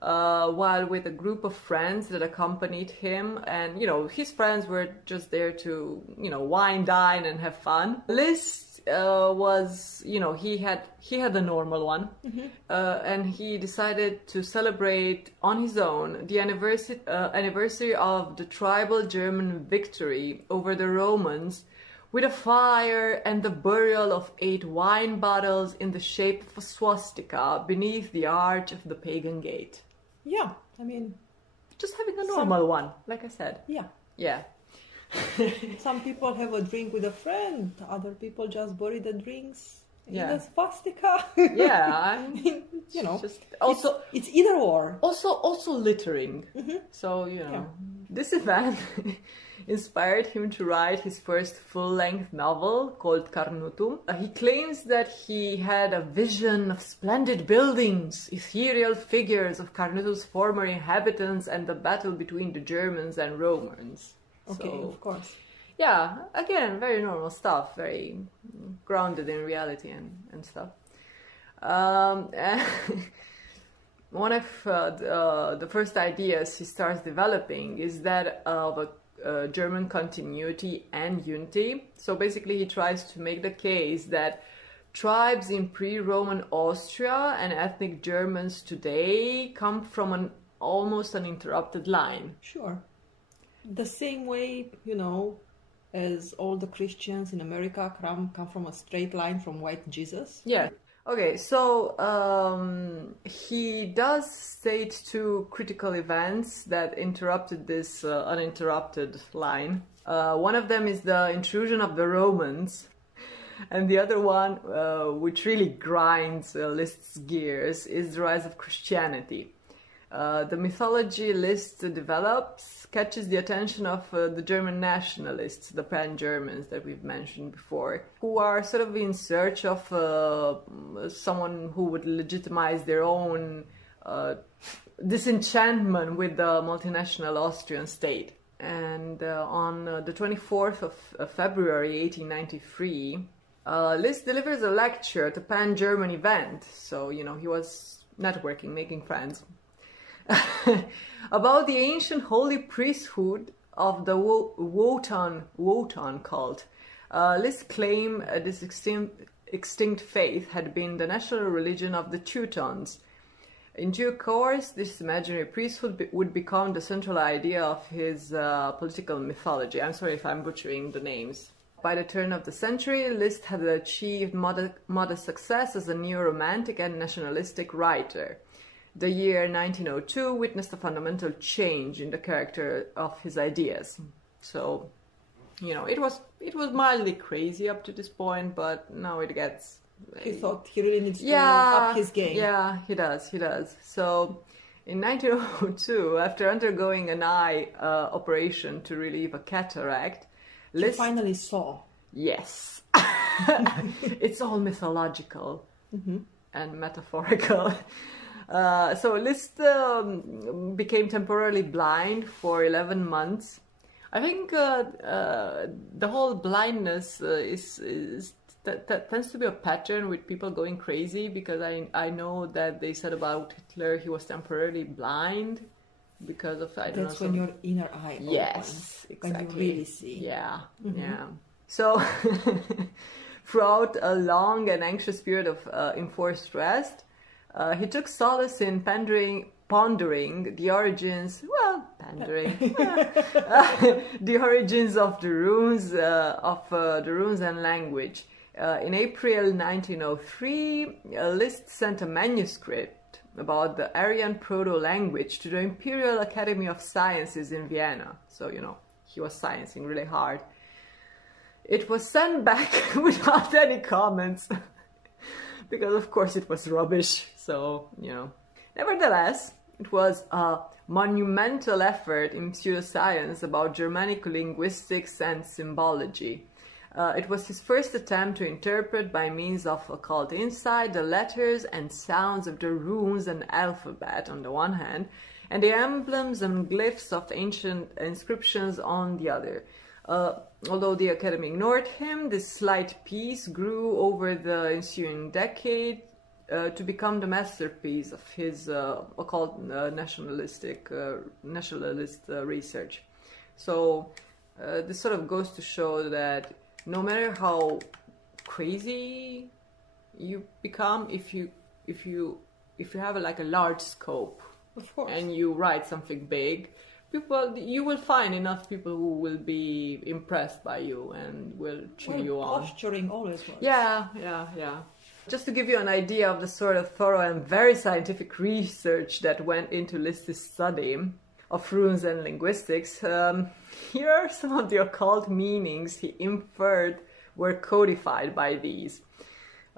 while with a group of friends that accompanied him, and, his friends were just there to, wine, dine, and have fun, List was, he had the normal one, and he decided to celebrate on his own the anniversary of the tribal German victory over the Romans with a fire and the burial of 8 wine bottles in the shape of a swastika beneath the arch of the pagan gate. Yeah, just having a normal one, like I said. Yeah. Some people have a drink with a friend, other people just bury the drinks in a swastika. Yeah, just also it's either or. Also littering. So this event inspired him to write his first full-length novel called Carnutum. He claims that he had a vision of splendid buildings, ethereal figures of Carnutum's former inhabitants, and the battle between the Germans and Romans. Okay, so, of course. Yeah, again, very normal stuff, very grounded in reality and stuff. One of the first ideas he starts developing is that of a German continuity and unity. So basically he tries to make the case that tribes in pre-Roman Austria and ethnic Germans today come from an almost uninterrupted line. Sure. The same way, you know, as all the Christians in America come from a straight line from white Jesus. Yeah. Okay, so he does state two critical events that interrupted this uninterrupted line. One of them is the intrusion of the Romans, and the other one, which really grinds List's gears, is the rise of Christianity. The mythology List develops catches the attention of the German nationalists, the pan-Germans that we've mentioned before, who are sort of in search of someone who would legitimize their own disenchantment with the multinational Austrian state. And on the 24th of February 1893, List delivers a lecture at a pan-German event, so, you know, he was networking, making friends, about the ancient holy priesthood of the Wotan cult. List claimed this extinct faith had been the national religion of the Teutons. In due course, this imaginary priesthood would become the central idea of his political mythology. I'm sorry if I'm butchering the names. By the turn of the century, List had achieved modest success as a neo-romantic and nationalistic writer. The year 1902 witnessed a fundamental change in the character of his ideas. So, you know, it was mildly crazy up to this point, but now it gets... He thought he really needs to up his game. Yeah, he does. So, in 1902, after undergoing an eye operation to relieve a cataract, List finally saw. Yes. It's all mythological and metaphorical. So List became temporarily blind for 11 months. I think the whole blindness tends to be a pattern with people going crazy, because I know that they said about Hitler he was temporarily blind because of, I don't know. That's when your inner eye opens. Yes, exactly. When you really see. Yeah, yeah. So throughout a long and anxious period of enforced rest, he took solace in pondering the origins, the origins of the runes, and language. In April 1903, List sent a manuscript about the Aryan proto-language to the Imperial Academy of Sciences in Vienna. So, you know, he was sciencing really hard. It was sent back without any comments. Because of course it was rubbish, so, you know. Nevertheless, it was a monumental effort in pseudoscience about Germanic linguistics and symbology. It was his first attempt to interpret by means of occult insight the letters and sounds of the runes and alphabet on the one hand, and the emblems and glyphs of ancient inscriptions on the other. Although the Academy ignored him, this slight piece grew over the ensuing decade to become the masterpiece of his occult nationalist research. So this sort of goes to show that no matter how crazy you become, if you have like a large scope, of course, and you write something big, you will find enough people who will be impressed by you and will cheer you on. Posturing always works. Yeah. Just to give you an idea of the sort of thorough and very scientific research that went into List's study of runes and linguistics, here are some of the occult meanings he inferred were codified by these.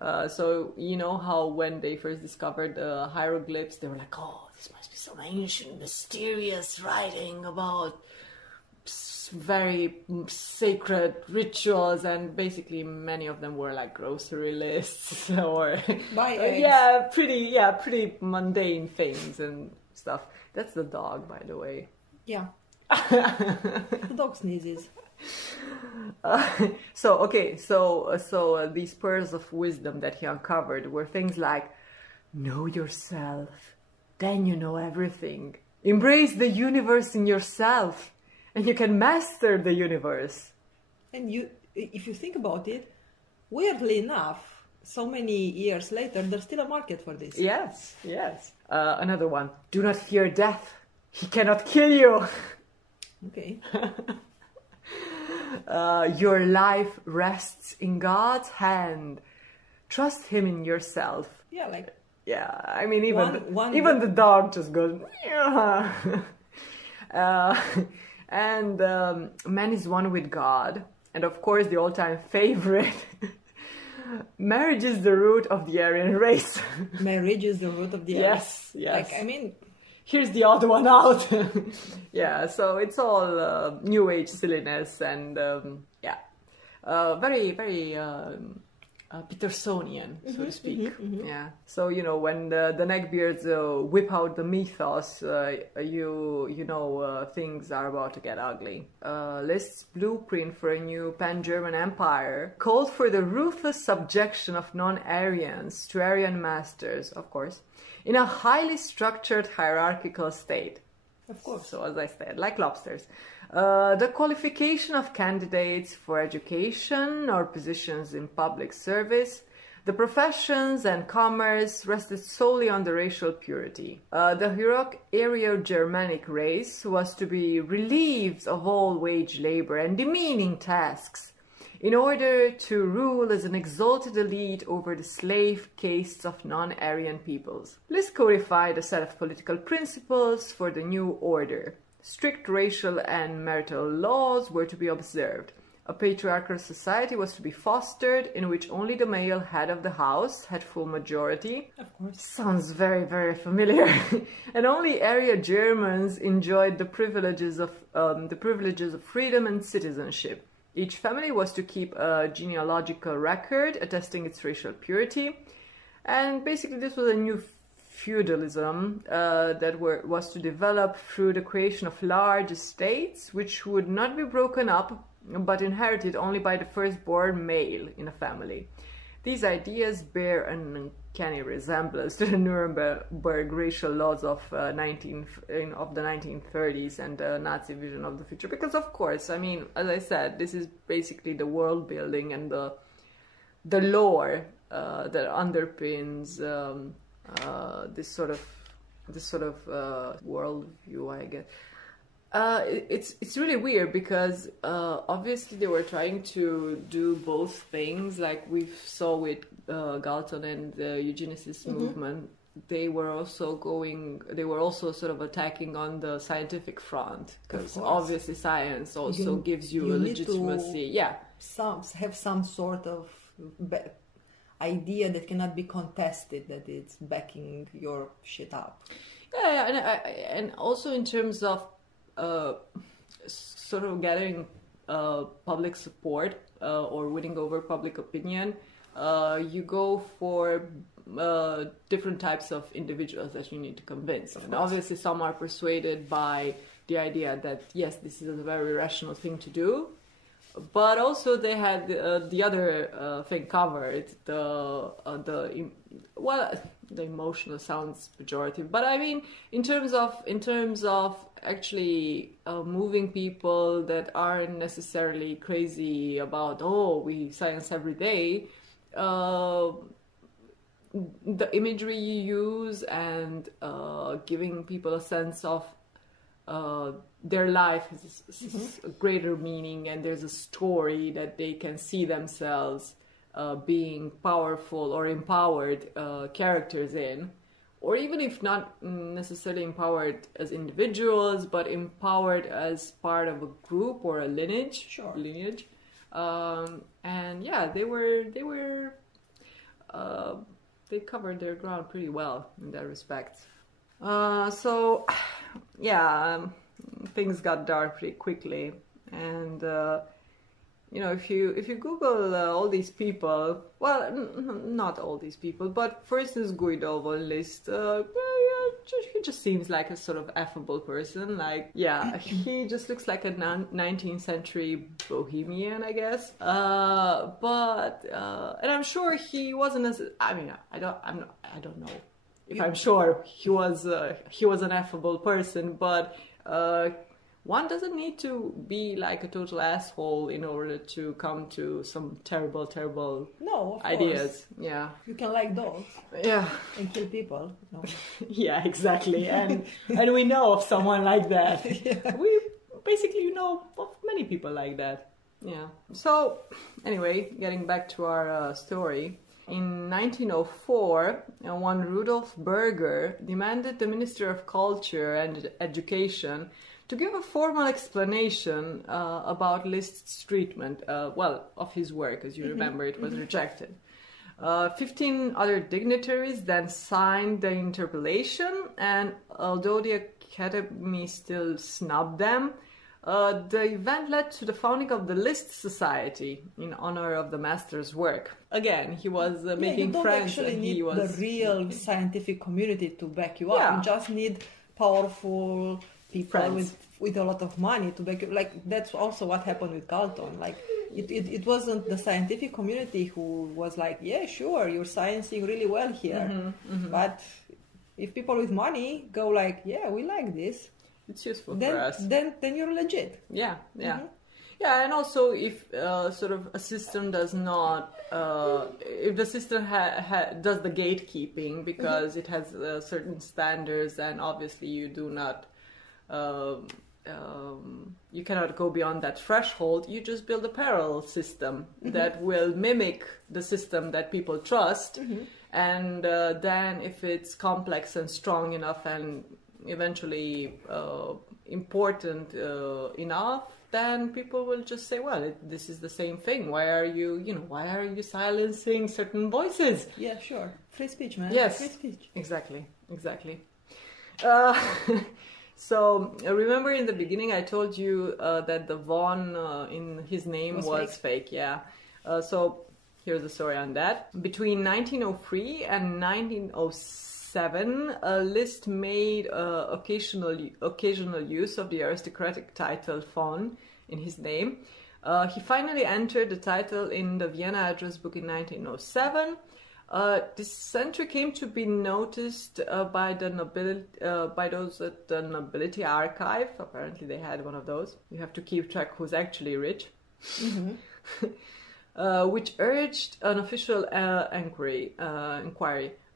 So, you know how when they first discovered the hieroglyphs, they were like, oh, this must be some ancient, mysterious writing about very sacred rituals, and basically many of them were like grocery lists or pretty mundane things and stuff. That's the dog, by the way. Yeah. The dog sneezes. So these pearls of wisdom that he uncovered were things like, know yourself, then you know everything. Embrace the universe in yourself, and you can master the universe. And if you think about it, weirdly enough, so many years later, there's still a market for this. Yes, yes. Another one. Do not fear death. He cannot kill you. Okay. Your life rests in God's hand. Trust Him in yourself. Yeah, like... Yeah, I mean, even One the dog just goes... and man is one with God. And of course, the all-time favorite... Marriage is the root of the Aryan race. Marriage is the root of the Aryan Yes, yes. Like, I mean... Here's the odd one out. Yeah, so it's all New Age silliness and, very, very Petersonian, so to speak. Yeah. So, you know, when the neckbeards whip out the mythos, you know things are about to get ugly. List's blueprint for a new pan-German empire called for the ruthless subjection of non-Aryans to Aryan masters, of course, in a highly structured hierarchical state. Of course. So, as I said, like lobsters. The qualification of candidates for education or positions in public service, the professions and commerce rested solely on the racial purity. The heroic Aryo-Germanic race was to be relieved of all wage labor and demeaning tasks in order to rule as an exalted elite over the slave castes of non-Aryan peoples. List codified a set of political principles for the new order. Strict racial and marital laws were to be observed. A patriarchal society was to be fostered, in which only the male head of the house had full majority. Of course. Sounds very, very familiar. And only Aryo-Germans enjoyed the privileges of freedom and citizenship. Each family was to keep a genealogical record attesting its racial purity. And basically this was a new feudalism that was to develop through the creation of large estates, which would not be broken up, but inherited only by the firstborn male in a family. These ideas bear an uncanny resemblance to the Nuremberg racial laws of the 1930s and the Nazi vision of the future. Because, of course, I mean, as I said, this is basically the world building and the lore that underpins this sort of worldview, I guess. It's really weird because obviously they were trying to do both things, like we saw with Galton and the eugenicist movement. They were also sort of attacking on the scientific front, because obviously science also gives you a legitimacy. Have some sort of idea that cannot be contested, that it's backing your shit up. And also in terms of sort of gathering public support or winning over public opinion, you go for different types of individuals that you need to convince. And obviously some are persuaded by the idea that, yes, this is a very rational thing to do, but also they had the other thing covered, the emotional sounds pejorative, but I mean in terms of actually moving people that aren't necessarily crazy about, we science every day, the imagery you use and giving people a sense of their life has a greater meaning, and there's a story that they can see themselves being powerful or empowered characters in, or even if not necessarily empowered as individuals, but empowered as part of a group or a lineage. Sure. And yeah, they covered their ground pretty well in that respect. So yeah, things got dark pretty quickly, and you know, if you Google all these people, well, not all these people, but for instance, Guido von List, he just seems like a sort of affable person. Like, yeah, he just looks like a 19th century bohemian, I guess. But and I'm sure he wasn't as, I mean, I don't know if I'm sure he was an affable person, but one doesn't need to be like a total asshole in order to come to some terrible No, of ideas. course. Yeah. You can like dogs. Yeah. And kill people. No. Yeah, exactly. And we know of someone like that. Yeah. We basically know of many people like that. Yeah. So, anyway, getting back to our story. In 1904, one Rudolf Berger demanded the Minister of Culture and Education to give a formal explanation about List's treatment, of his work. As you remember, it was rejected. 15 other dignitaries then signed the interpellation, and although the Academy still snubbed them, the event led to the founding of the List Society in honor of the master's work. Again, he was making friends. You don't actually need the real scientific community to back you up. You just need powerful people with a lot of money to back you. Like, that's also what happened with Galton. Like, it wasn't the scientific community who was like, yeah, sure, you're sciencing really well here. But if people with money go like, yeah, we like this, it's useful for us. Then you're legit. Yeah. Yeah, and also if sort of a system does not, if the system does the gatekeeping because it has certain standards, and obviously you do not, you cannot go beyond that threshold, you just build a parallel system that will mimic the system that people trust, and then if it's complex and strong enough and eventually important enough, then people will just say, well, this is the same thing. Why are you silencing certain voices? Yeah, sure. Free speech, man. Yes. Free speech. Exactly. So remember in the beginning I told you that the von in his name was fake. Yeah. So here's the story on that. Between 1903 and 1907, List made occasional use of the aristocratic title von in his name. He finally entered the title in the Vienna address book in 1907. This entry came to be noticed by the nobility, by those at the Nobility Archive. Apparently, they had one of those. You have to keep track who's actually rich. Which urged an official inquiry.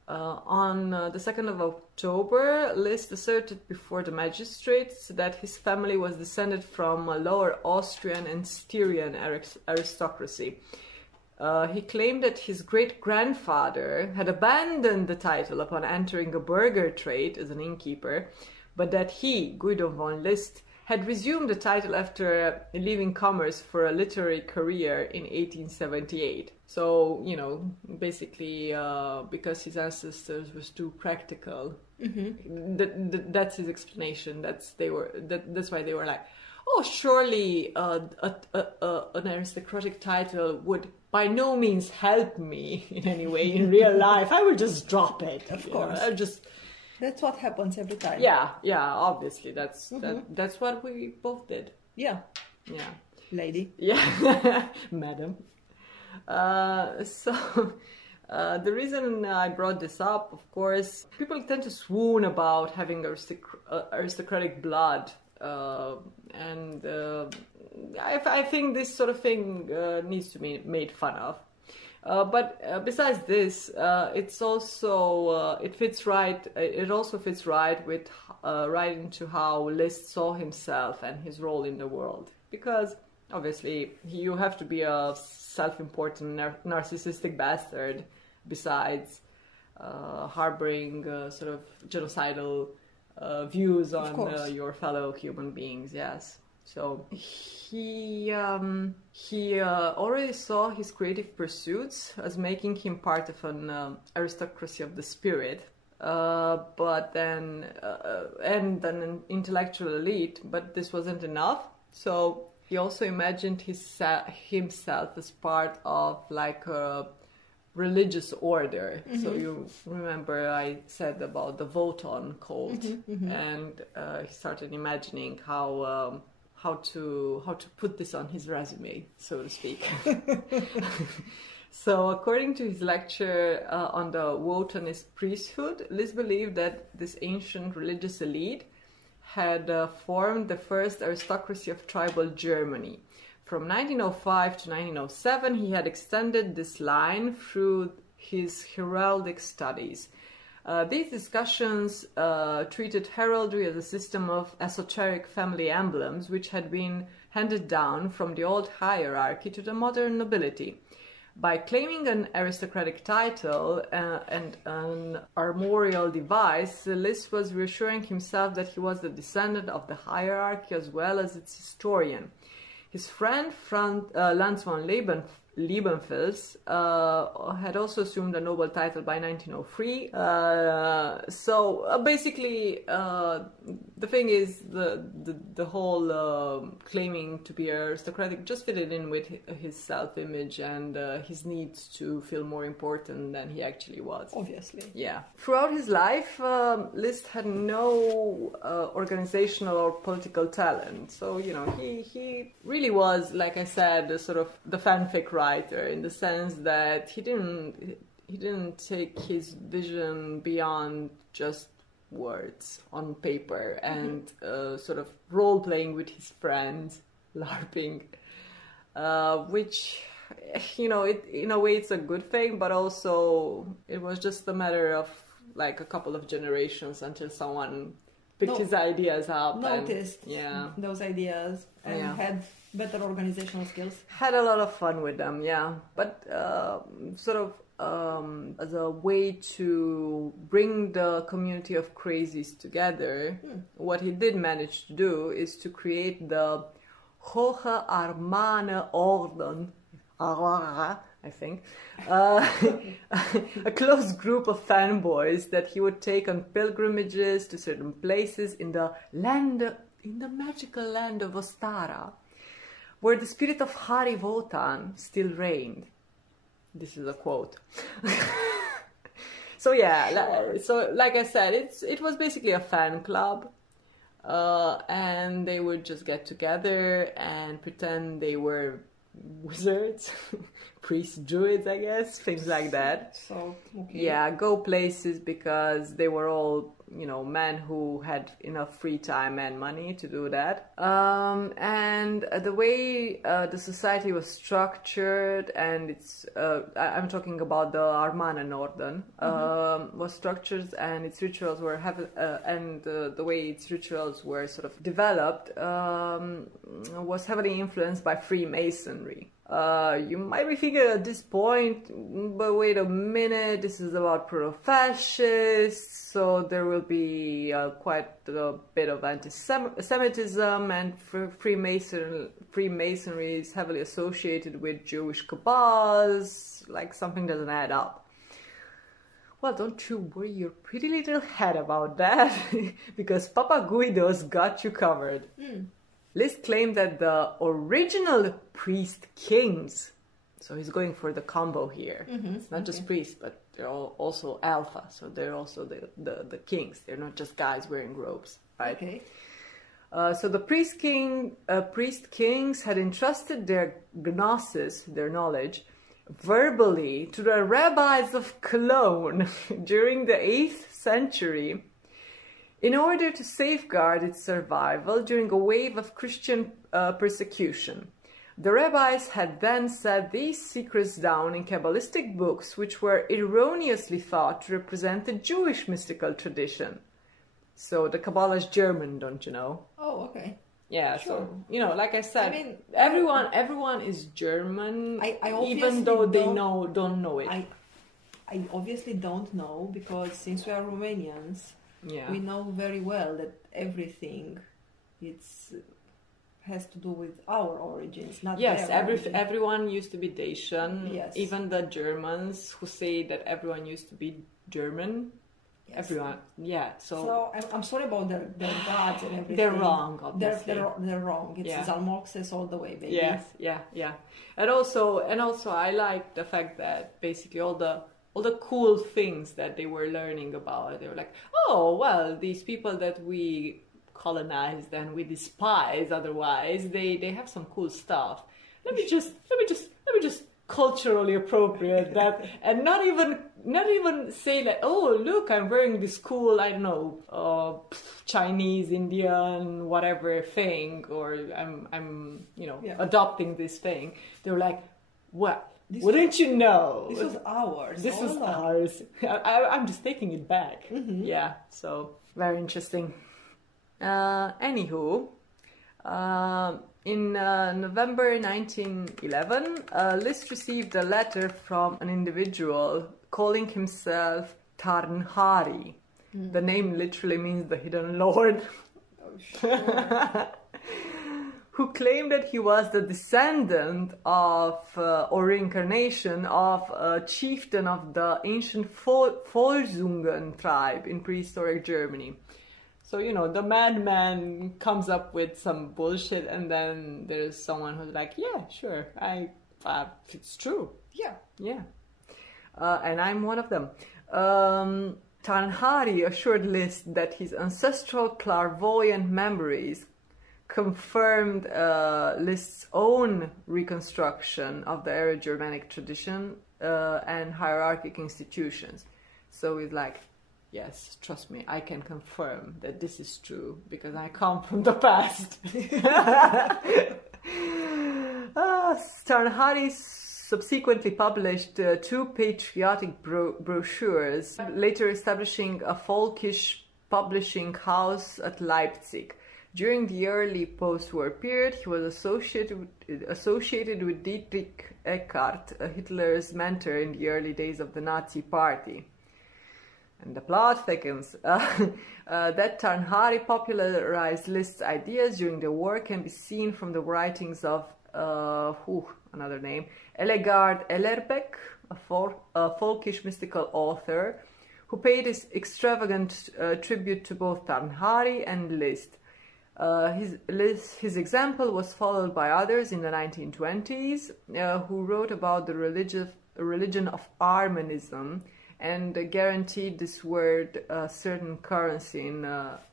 On the 2nd of October, List asserted before the magistrates that his family was descended from a lower Austrian and Styrian aristocracy. He claimed that his great-grandfather had abandoned the title upon entering a burgher trade as an innkeeper, but that he, Guido von List, had resumed the title after leaving commerce for a literary career in 1878. So, basically, because his ancestors were too practical, that's his explanation. That's why they were like, oh, surely an aristocratic title would by no means help me in any way in real life. I will just drop it. Of course. That's what happens every time. Yeah, obviously. That's what we both did. Yeah. Lady. Yeah, madam. The reason I brought this up, of course, people tend to swoon about having aristocratic blood. I think this sort of thing needs to be made fun of. But besides this, it's also it fits right. It also fits right with right into how List saw himself and his role in the world. Because obviously you have to be a self-important narcissistic bastard, besides harboring sort of genocidal views on your fellow human beings. Yes. So he already saw his creative pursuits as making him part of an aristocracy of the spirit, but then and an intellectual elite. But this wasn't enough. So he also imagined himself as part of like a religious order. So you remember I said about the Voton cult, and he started imagining how to put this on his resume, so to speak. So according to his lecture on the Wotanist priesthood, List believed that this ancient religious elite had formed the first aristocracy of tribal Germany. From 1905 to 1907, he had extended this line through his heraldic studies. These discussions treated heraldry as a system of esoteric family emblems which had been handed down from the old hierarchy to the modern nobility. By claiming an aristocratic title and an armorial device, List was reassuring himself that he was the descendant of the hierarchy as well as its historian. His friend Franz von Liebenfels had also assumed a noble title by 1903. So basically, the thing is, the whole claiming to be aristocratic just fitted in with his self-image and his needs to feel more important than he actually was. Obviously. Yeah. Throughout his life, List had no organizational or political talent. So, you know, he really was, like I said, sort of the fanfic writer, in the sense that he didn't take his vision beyond just words on paper and sort of role playing with his friends, LARPing, which, you know, in a way it's a good thing, but also it was just a matter of like a couple of generations until someone picked his ideas up, noticed those ideas and had better organizational skills. Had a lot of fun with them, yeah. But sort of as a way to bring the community of crazies together, what he did manage to do is to create the Hohe Armane Orden, I think, a close group of fanboys that he would take on pilgrimages to certain places in the magical land of Ostara, where the spirit of Hari Wotan still reigned. This is a quote. So yeah, so like I said, it was basically a fan club, and they would just get together and pretend they were wizards, priests, druids, I guess, things like that. So, okay. Yeah, go places because they were all, you know, men who had enough free time and money to do that. And the way the society was structured, and it's, I'm talking about the Armanen Orden, was structured, and its rituals were and the way its rituals were sort of developed was heavily influenced by Freemasonry. You might be thinking at this point, but wait a minute, this is about proto-fascists, so there will be quite a bit of anti-Semitism, and Freemasonry is heavily associated with Jewish cabals, like something doesn't add up. Well, don't you worry your pretty little head about that, because Papa Guido's got you covered. List claimed that the original priest kings, so he's going for the combo here. It's not just priests, but they're also alpha, so they're also the kings. They're not just guys wearing robes, right? Okay. So the priest kings had entrusted their gnosis, their knowledge, verbally to the rabbis of Cologne during the 8th century, in order to safeguard its survival during a wave of Christian persecution. The rabbis had then set these secrets down in Kabbalistic books, which were erroneously thought to represent the Jewish mystical tradition. So the Kabbalah is German, don't you know? Oh, okay. Yeah, sure. So, you know, like I said, I mean, everyone is German, I even though they don't know it. I obviously don't know, because since we are Romanians, we know very well that everything has to do with our origins, not yes, their origins. everyone used to be Dacian. Yes. Even the Germans who say that everyone used to be German. Yes. Everyone, yeah. So I'm sorry about their gods and everything. They're wrong, obviously. They're wrong. It's Zalmoxes all the way, baby. Yes, yeah. And also, I like the fact that basically all the cool things that they were learning about, they were like, oh well, these people that we colonized and we despise otherwise, they have some cool stuff. Let me just culturally appropriate that, and not even say like, oh look, I'm wearing this cool, I don't know, Chinese, Indian, whatever thing, or I'm adopting this thing. They were like, what? Wouldn't you know? This was ours. This was ours. I'm just taking it back. Mm-hmm. Yeah, so very interesting. Anywho, in November 1911, List received a letter from an individual calling himself Tarnhari. The name literally means the hidden lord. Oh, sure. Who claimed that he was the descendant of, or reincarnation of, a chieftain of the ancient Volsungen tribe in prehistoric Germany. So, the madman comes up with some bullshit, and then there's someone who's like, yeah, sure, it's true. Yeah. And I'm one of them. Tarnhari assured List that his ancestral clairvoyant memories confirmed List's own reconstruction of the Aryo-Germanic tradition and hierarchic institutions. So he's like, yes, trust me, I can confirm that this is true because I come from the past. Tarnhari subsequently published 2 patriotic brochures, later establishing a folkish publishing house at Leipzig. During the early post-war period, he was associated with Dietrich Eckart, Hitler's mentor in the early days of the Nazi Party. And the plot thickens. That Tarnhari popularized List's ideas during the war can be seen from the writings of another name, Elegard Ellerbeck, a folkish mystical author, who paid his extravagant tribute to both Tarnhari and List. His example was followed by others in the 1920s who wrote about the religion of Armanism and guaranteed this word a certain currency in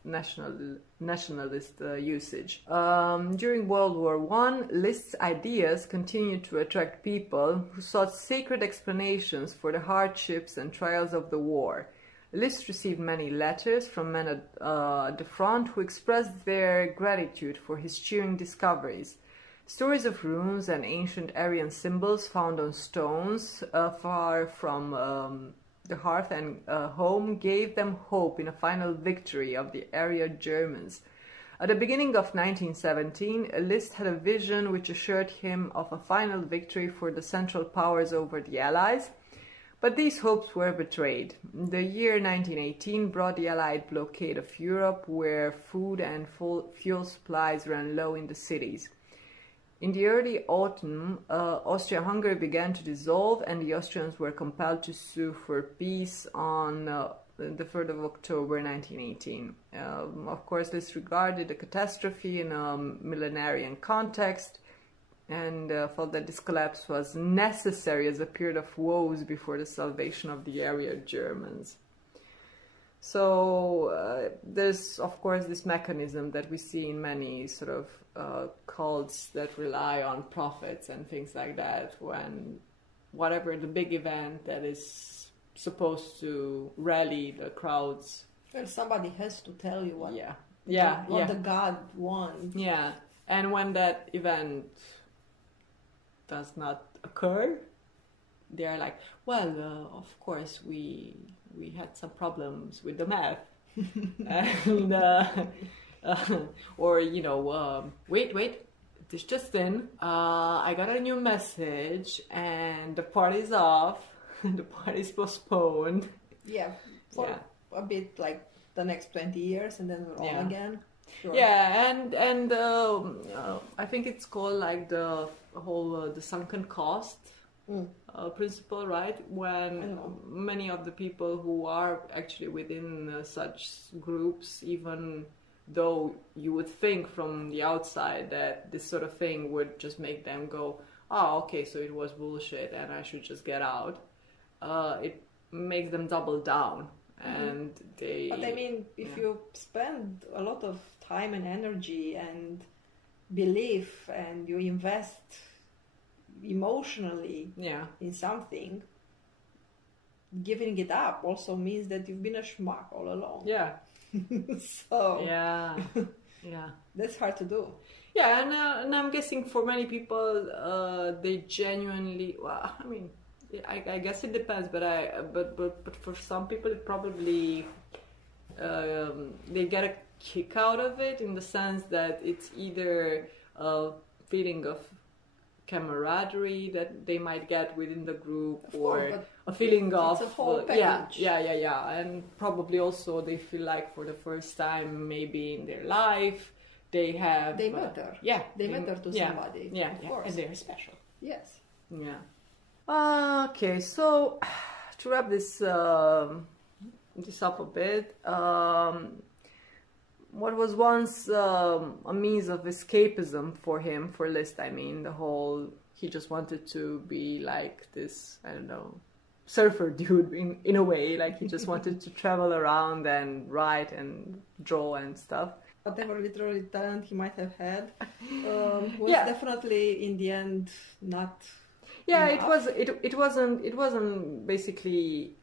nationalist usage. During World War I, List's ideas continued to attract people who sought sacred explanations for the hardships and trials of the war. List received many letters from men at the front who expressed their gratitude for his cheering discoveries. Stories of runes and ancient Aryan symbols found on stones far from the hearth and home gave them hope in a final victory of the Aryan Germans. At the beginning of 1917, List had a vision which assured him of a final victory for the Central Powers over the Allies. But these hopes were betrayed. The year 1918 brought the Allied blockade of Europe, where food and fuel supplies ran low in the cities. In the early autumn, Austria-Hungary began to dissolve, and the Austrians were compelled to sue for peace on the 3rd of October 1918. Of course, this regarded the catastrophe in a millenarian context, and felt that this collapse was necessary as a period of woes before the salvation of the Aryan Germans. So there's, of course, this mechanism that we see in many sort of cults that rely on prophets and things like that, when whatever the big event that is supposed to rally the crowds. Well, somebody has to tell you what, what the God wants. Yeah, and when that event does not occur, they are like, well, of course we had some problems with the math, and or wait, this just in, I got a new message and the party's off, the party's postponed. For a bit, like the next 20 years, and then we're all again. Sure. Yeah, and I think it's called like the whole the sunken cost principle, right? When many of the people who are actually within such groups, even though you would think from the outside that this sort of thing would just make them go, oh, okay, so it was bullshit and I should just get out, it makes them double down. And they... But I mean, if you spend a lot of time and energy and belief, and you invest emotionally in something, giving it up also means that you've been a schmuck all along. Yeah. So yeah. That's hard to do. Yeah, and I'm guessing for many people, they genuinely. Well, I mean, I guess it depends, but for some people, it probably they get a kick out of it in the sense that it's either a feeling of camaraderie that they might get within the group, or a feeling of it's a whole package. Yeah, and probably also they feel like for the first time maybe in their life they matter. They matter to somebody. Yeah, of course. And they're special. Yes. Yeah. Okay, so to wrap this up a bit, what was once a means of escapism for him, for List, I mean, he just wanted to be like this, I don't know, surfer dude in a way, like he just wanted to travel around and write and draw and stuff. Whatever literary talent he might have had was definitely in the end not. Yeah, enough. it wasn't basically.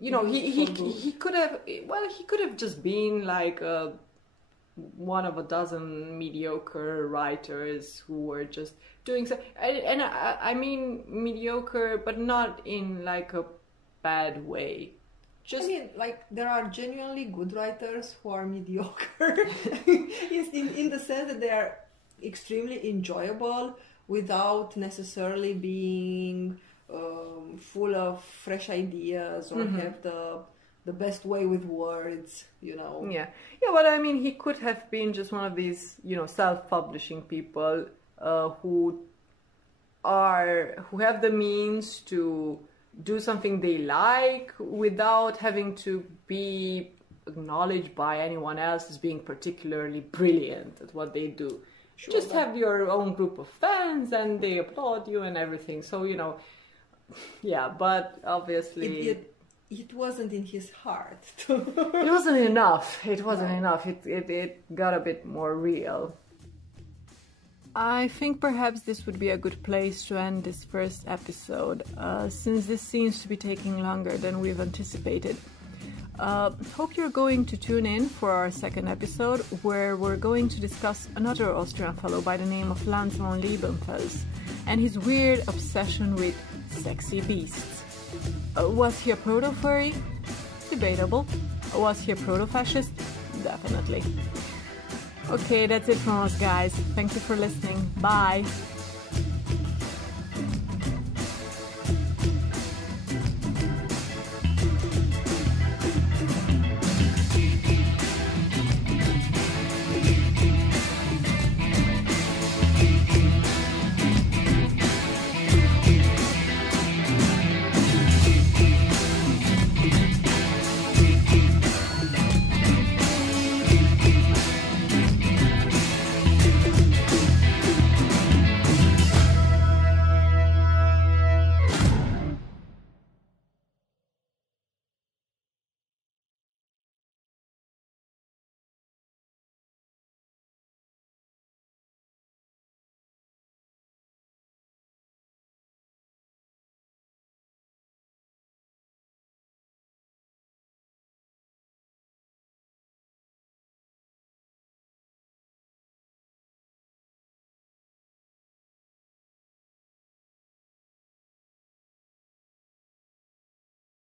He could have just been like one of a dozen mediocre writers who were just doing so, and I mean mediocre, but not in like a bad way. I mean, like, there are genuinely good writers who are mediocre in the sense that they are extremely enjoyable without necessarily being full of fresh ideas or have the best way with words, you know. Yeah, but I mean, he could have been just one of these, self-publishing people who have the means to do something they like without having to be acknowledged by anyone else as being particularly brilliant at what they do. Sure, just have your own group of fans and they applaud you and everything. So, but obviously it wasn't in his heart. It wasn't enough. It wasn't enough. It got a bit more real. I think perhaps this would be a good place to end this first episode, since this seems to be taking longer than we've anticipated. Hope you're going to tune in for our second episode, where we're going to discuss another Austrian fellow by the name of Franz von Liebenfels and his weird obsession with sexy beasts. Was he a proto-furry? Debatable. Was he a proto-fascist? Definitely. Okay, that's it from us, guys. Thank you for listening. Bye!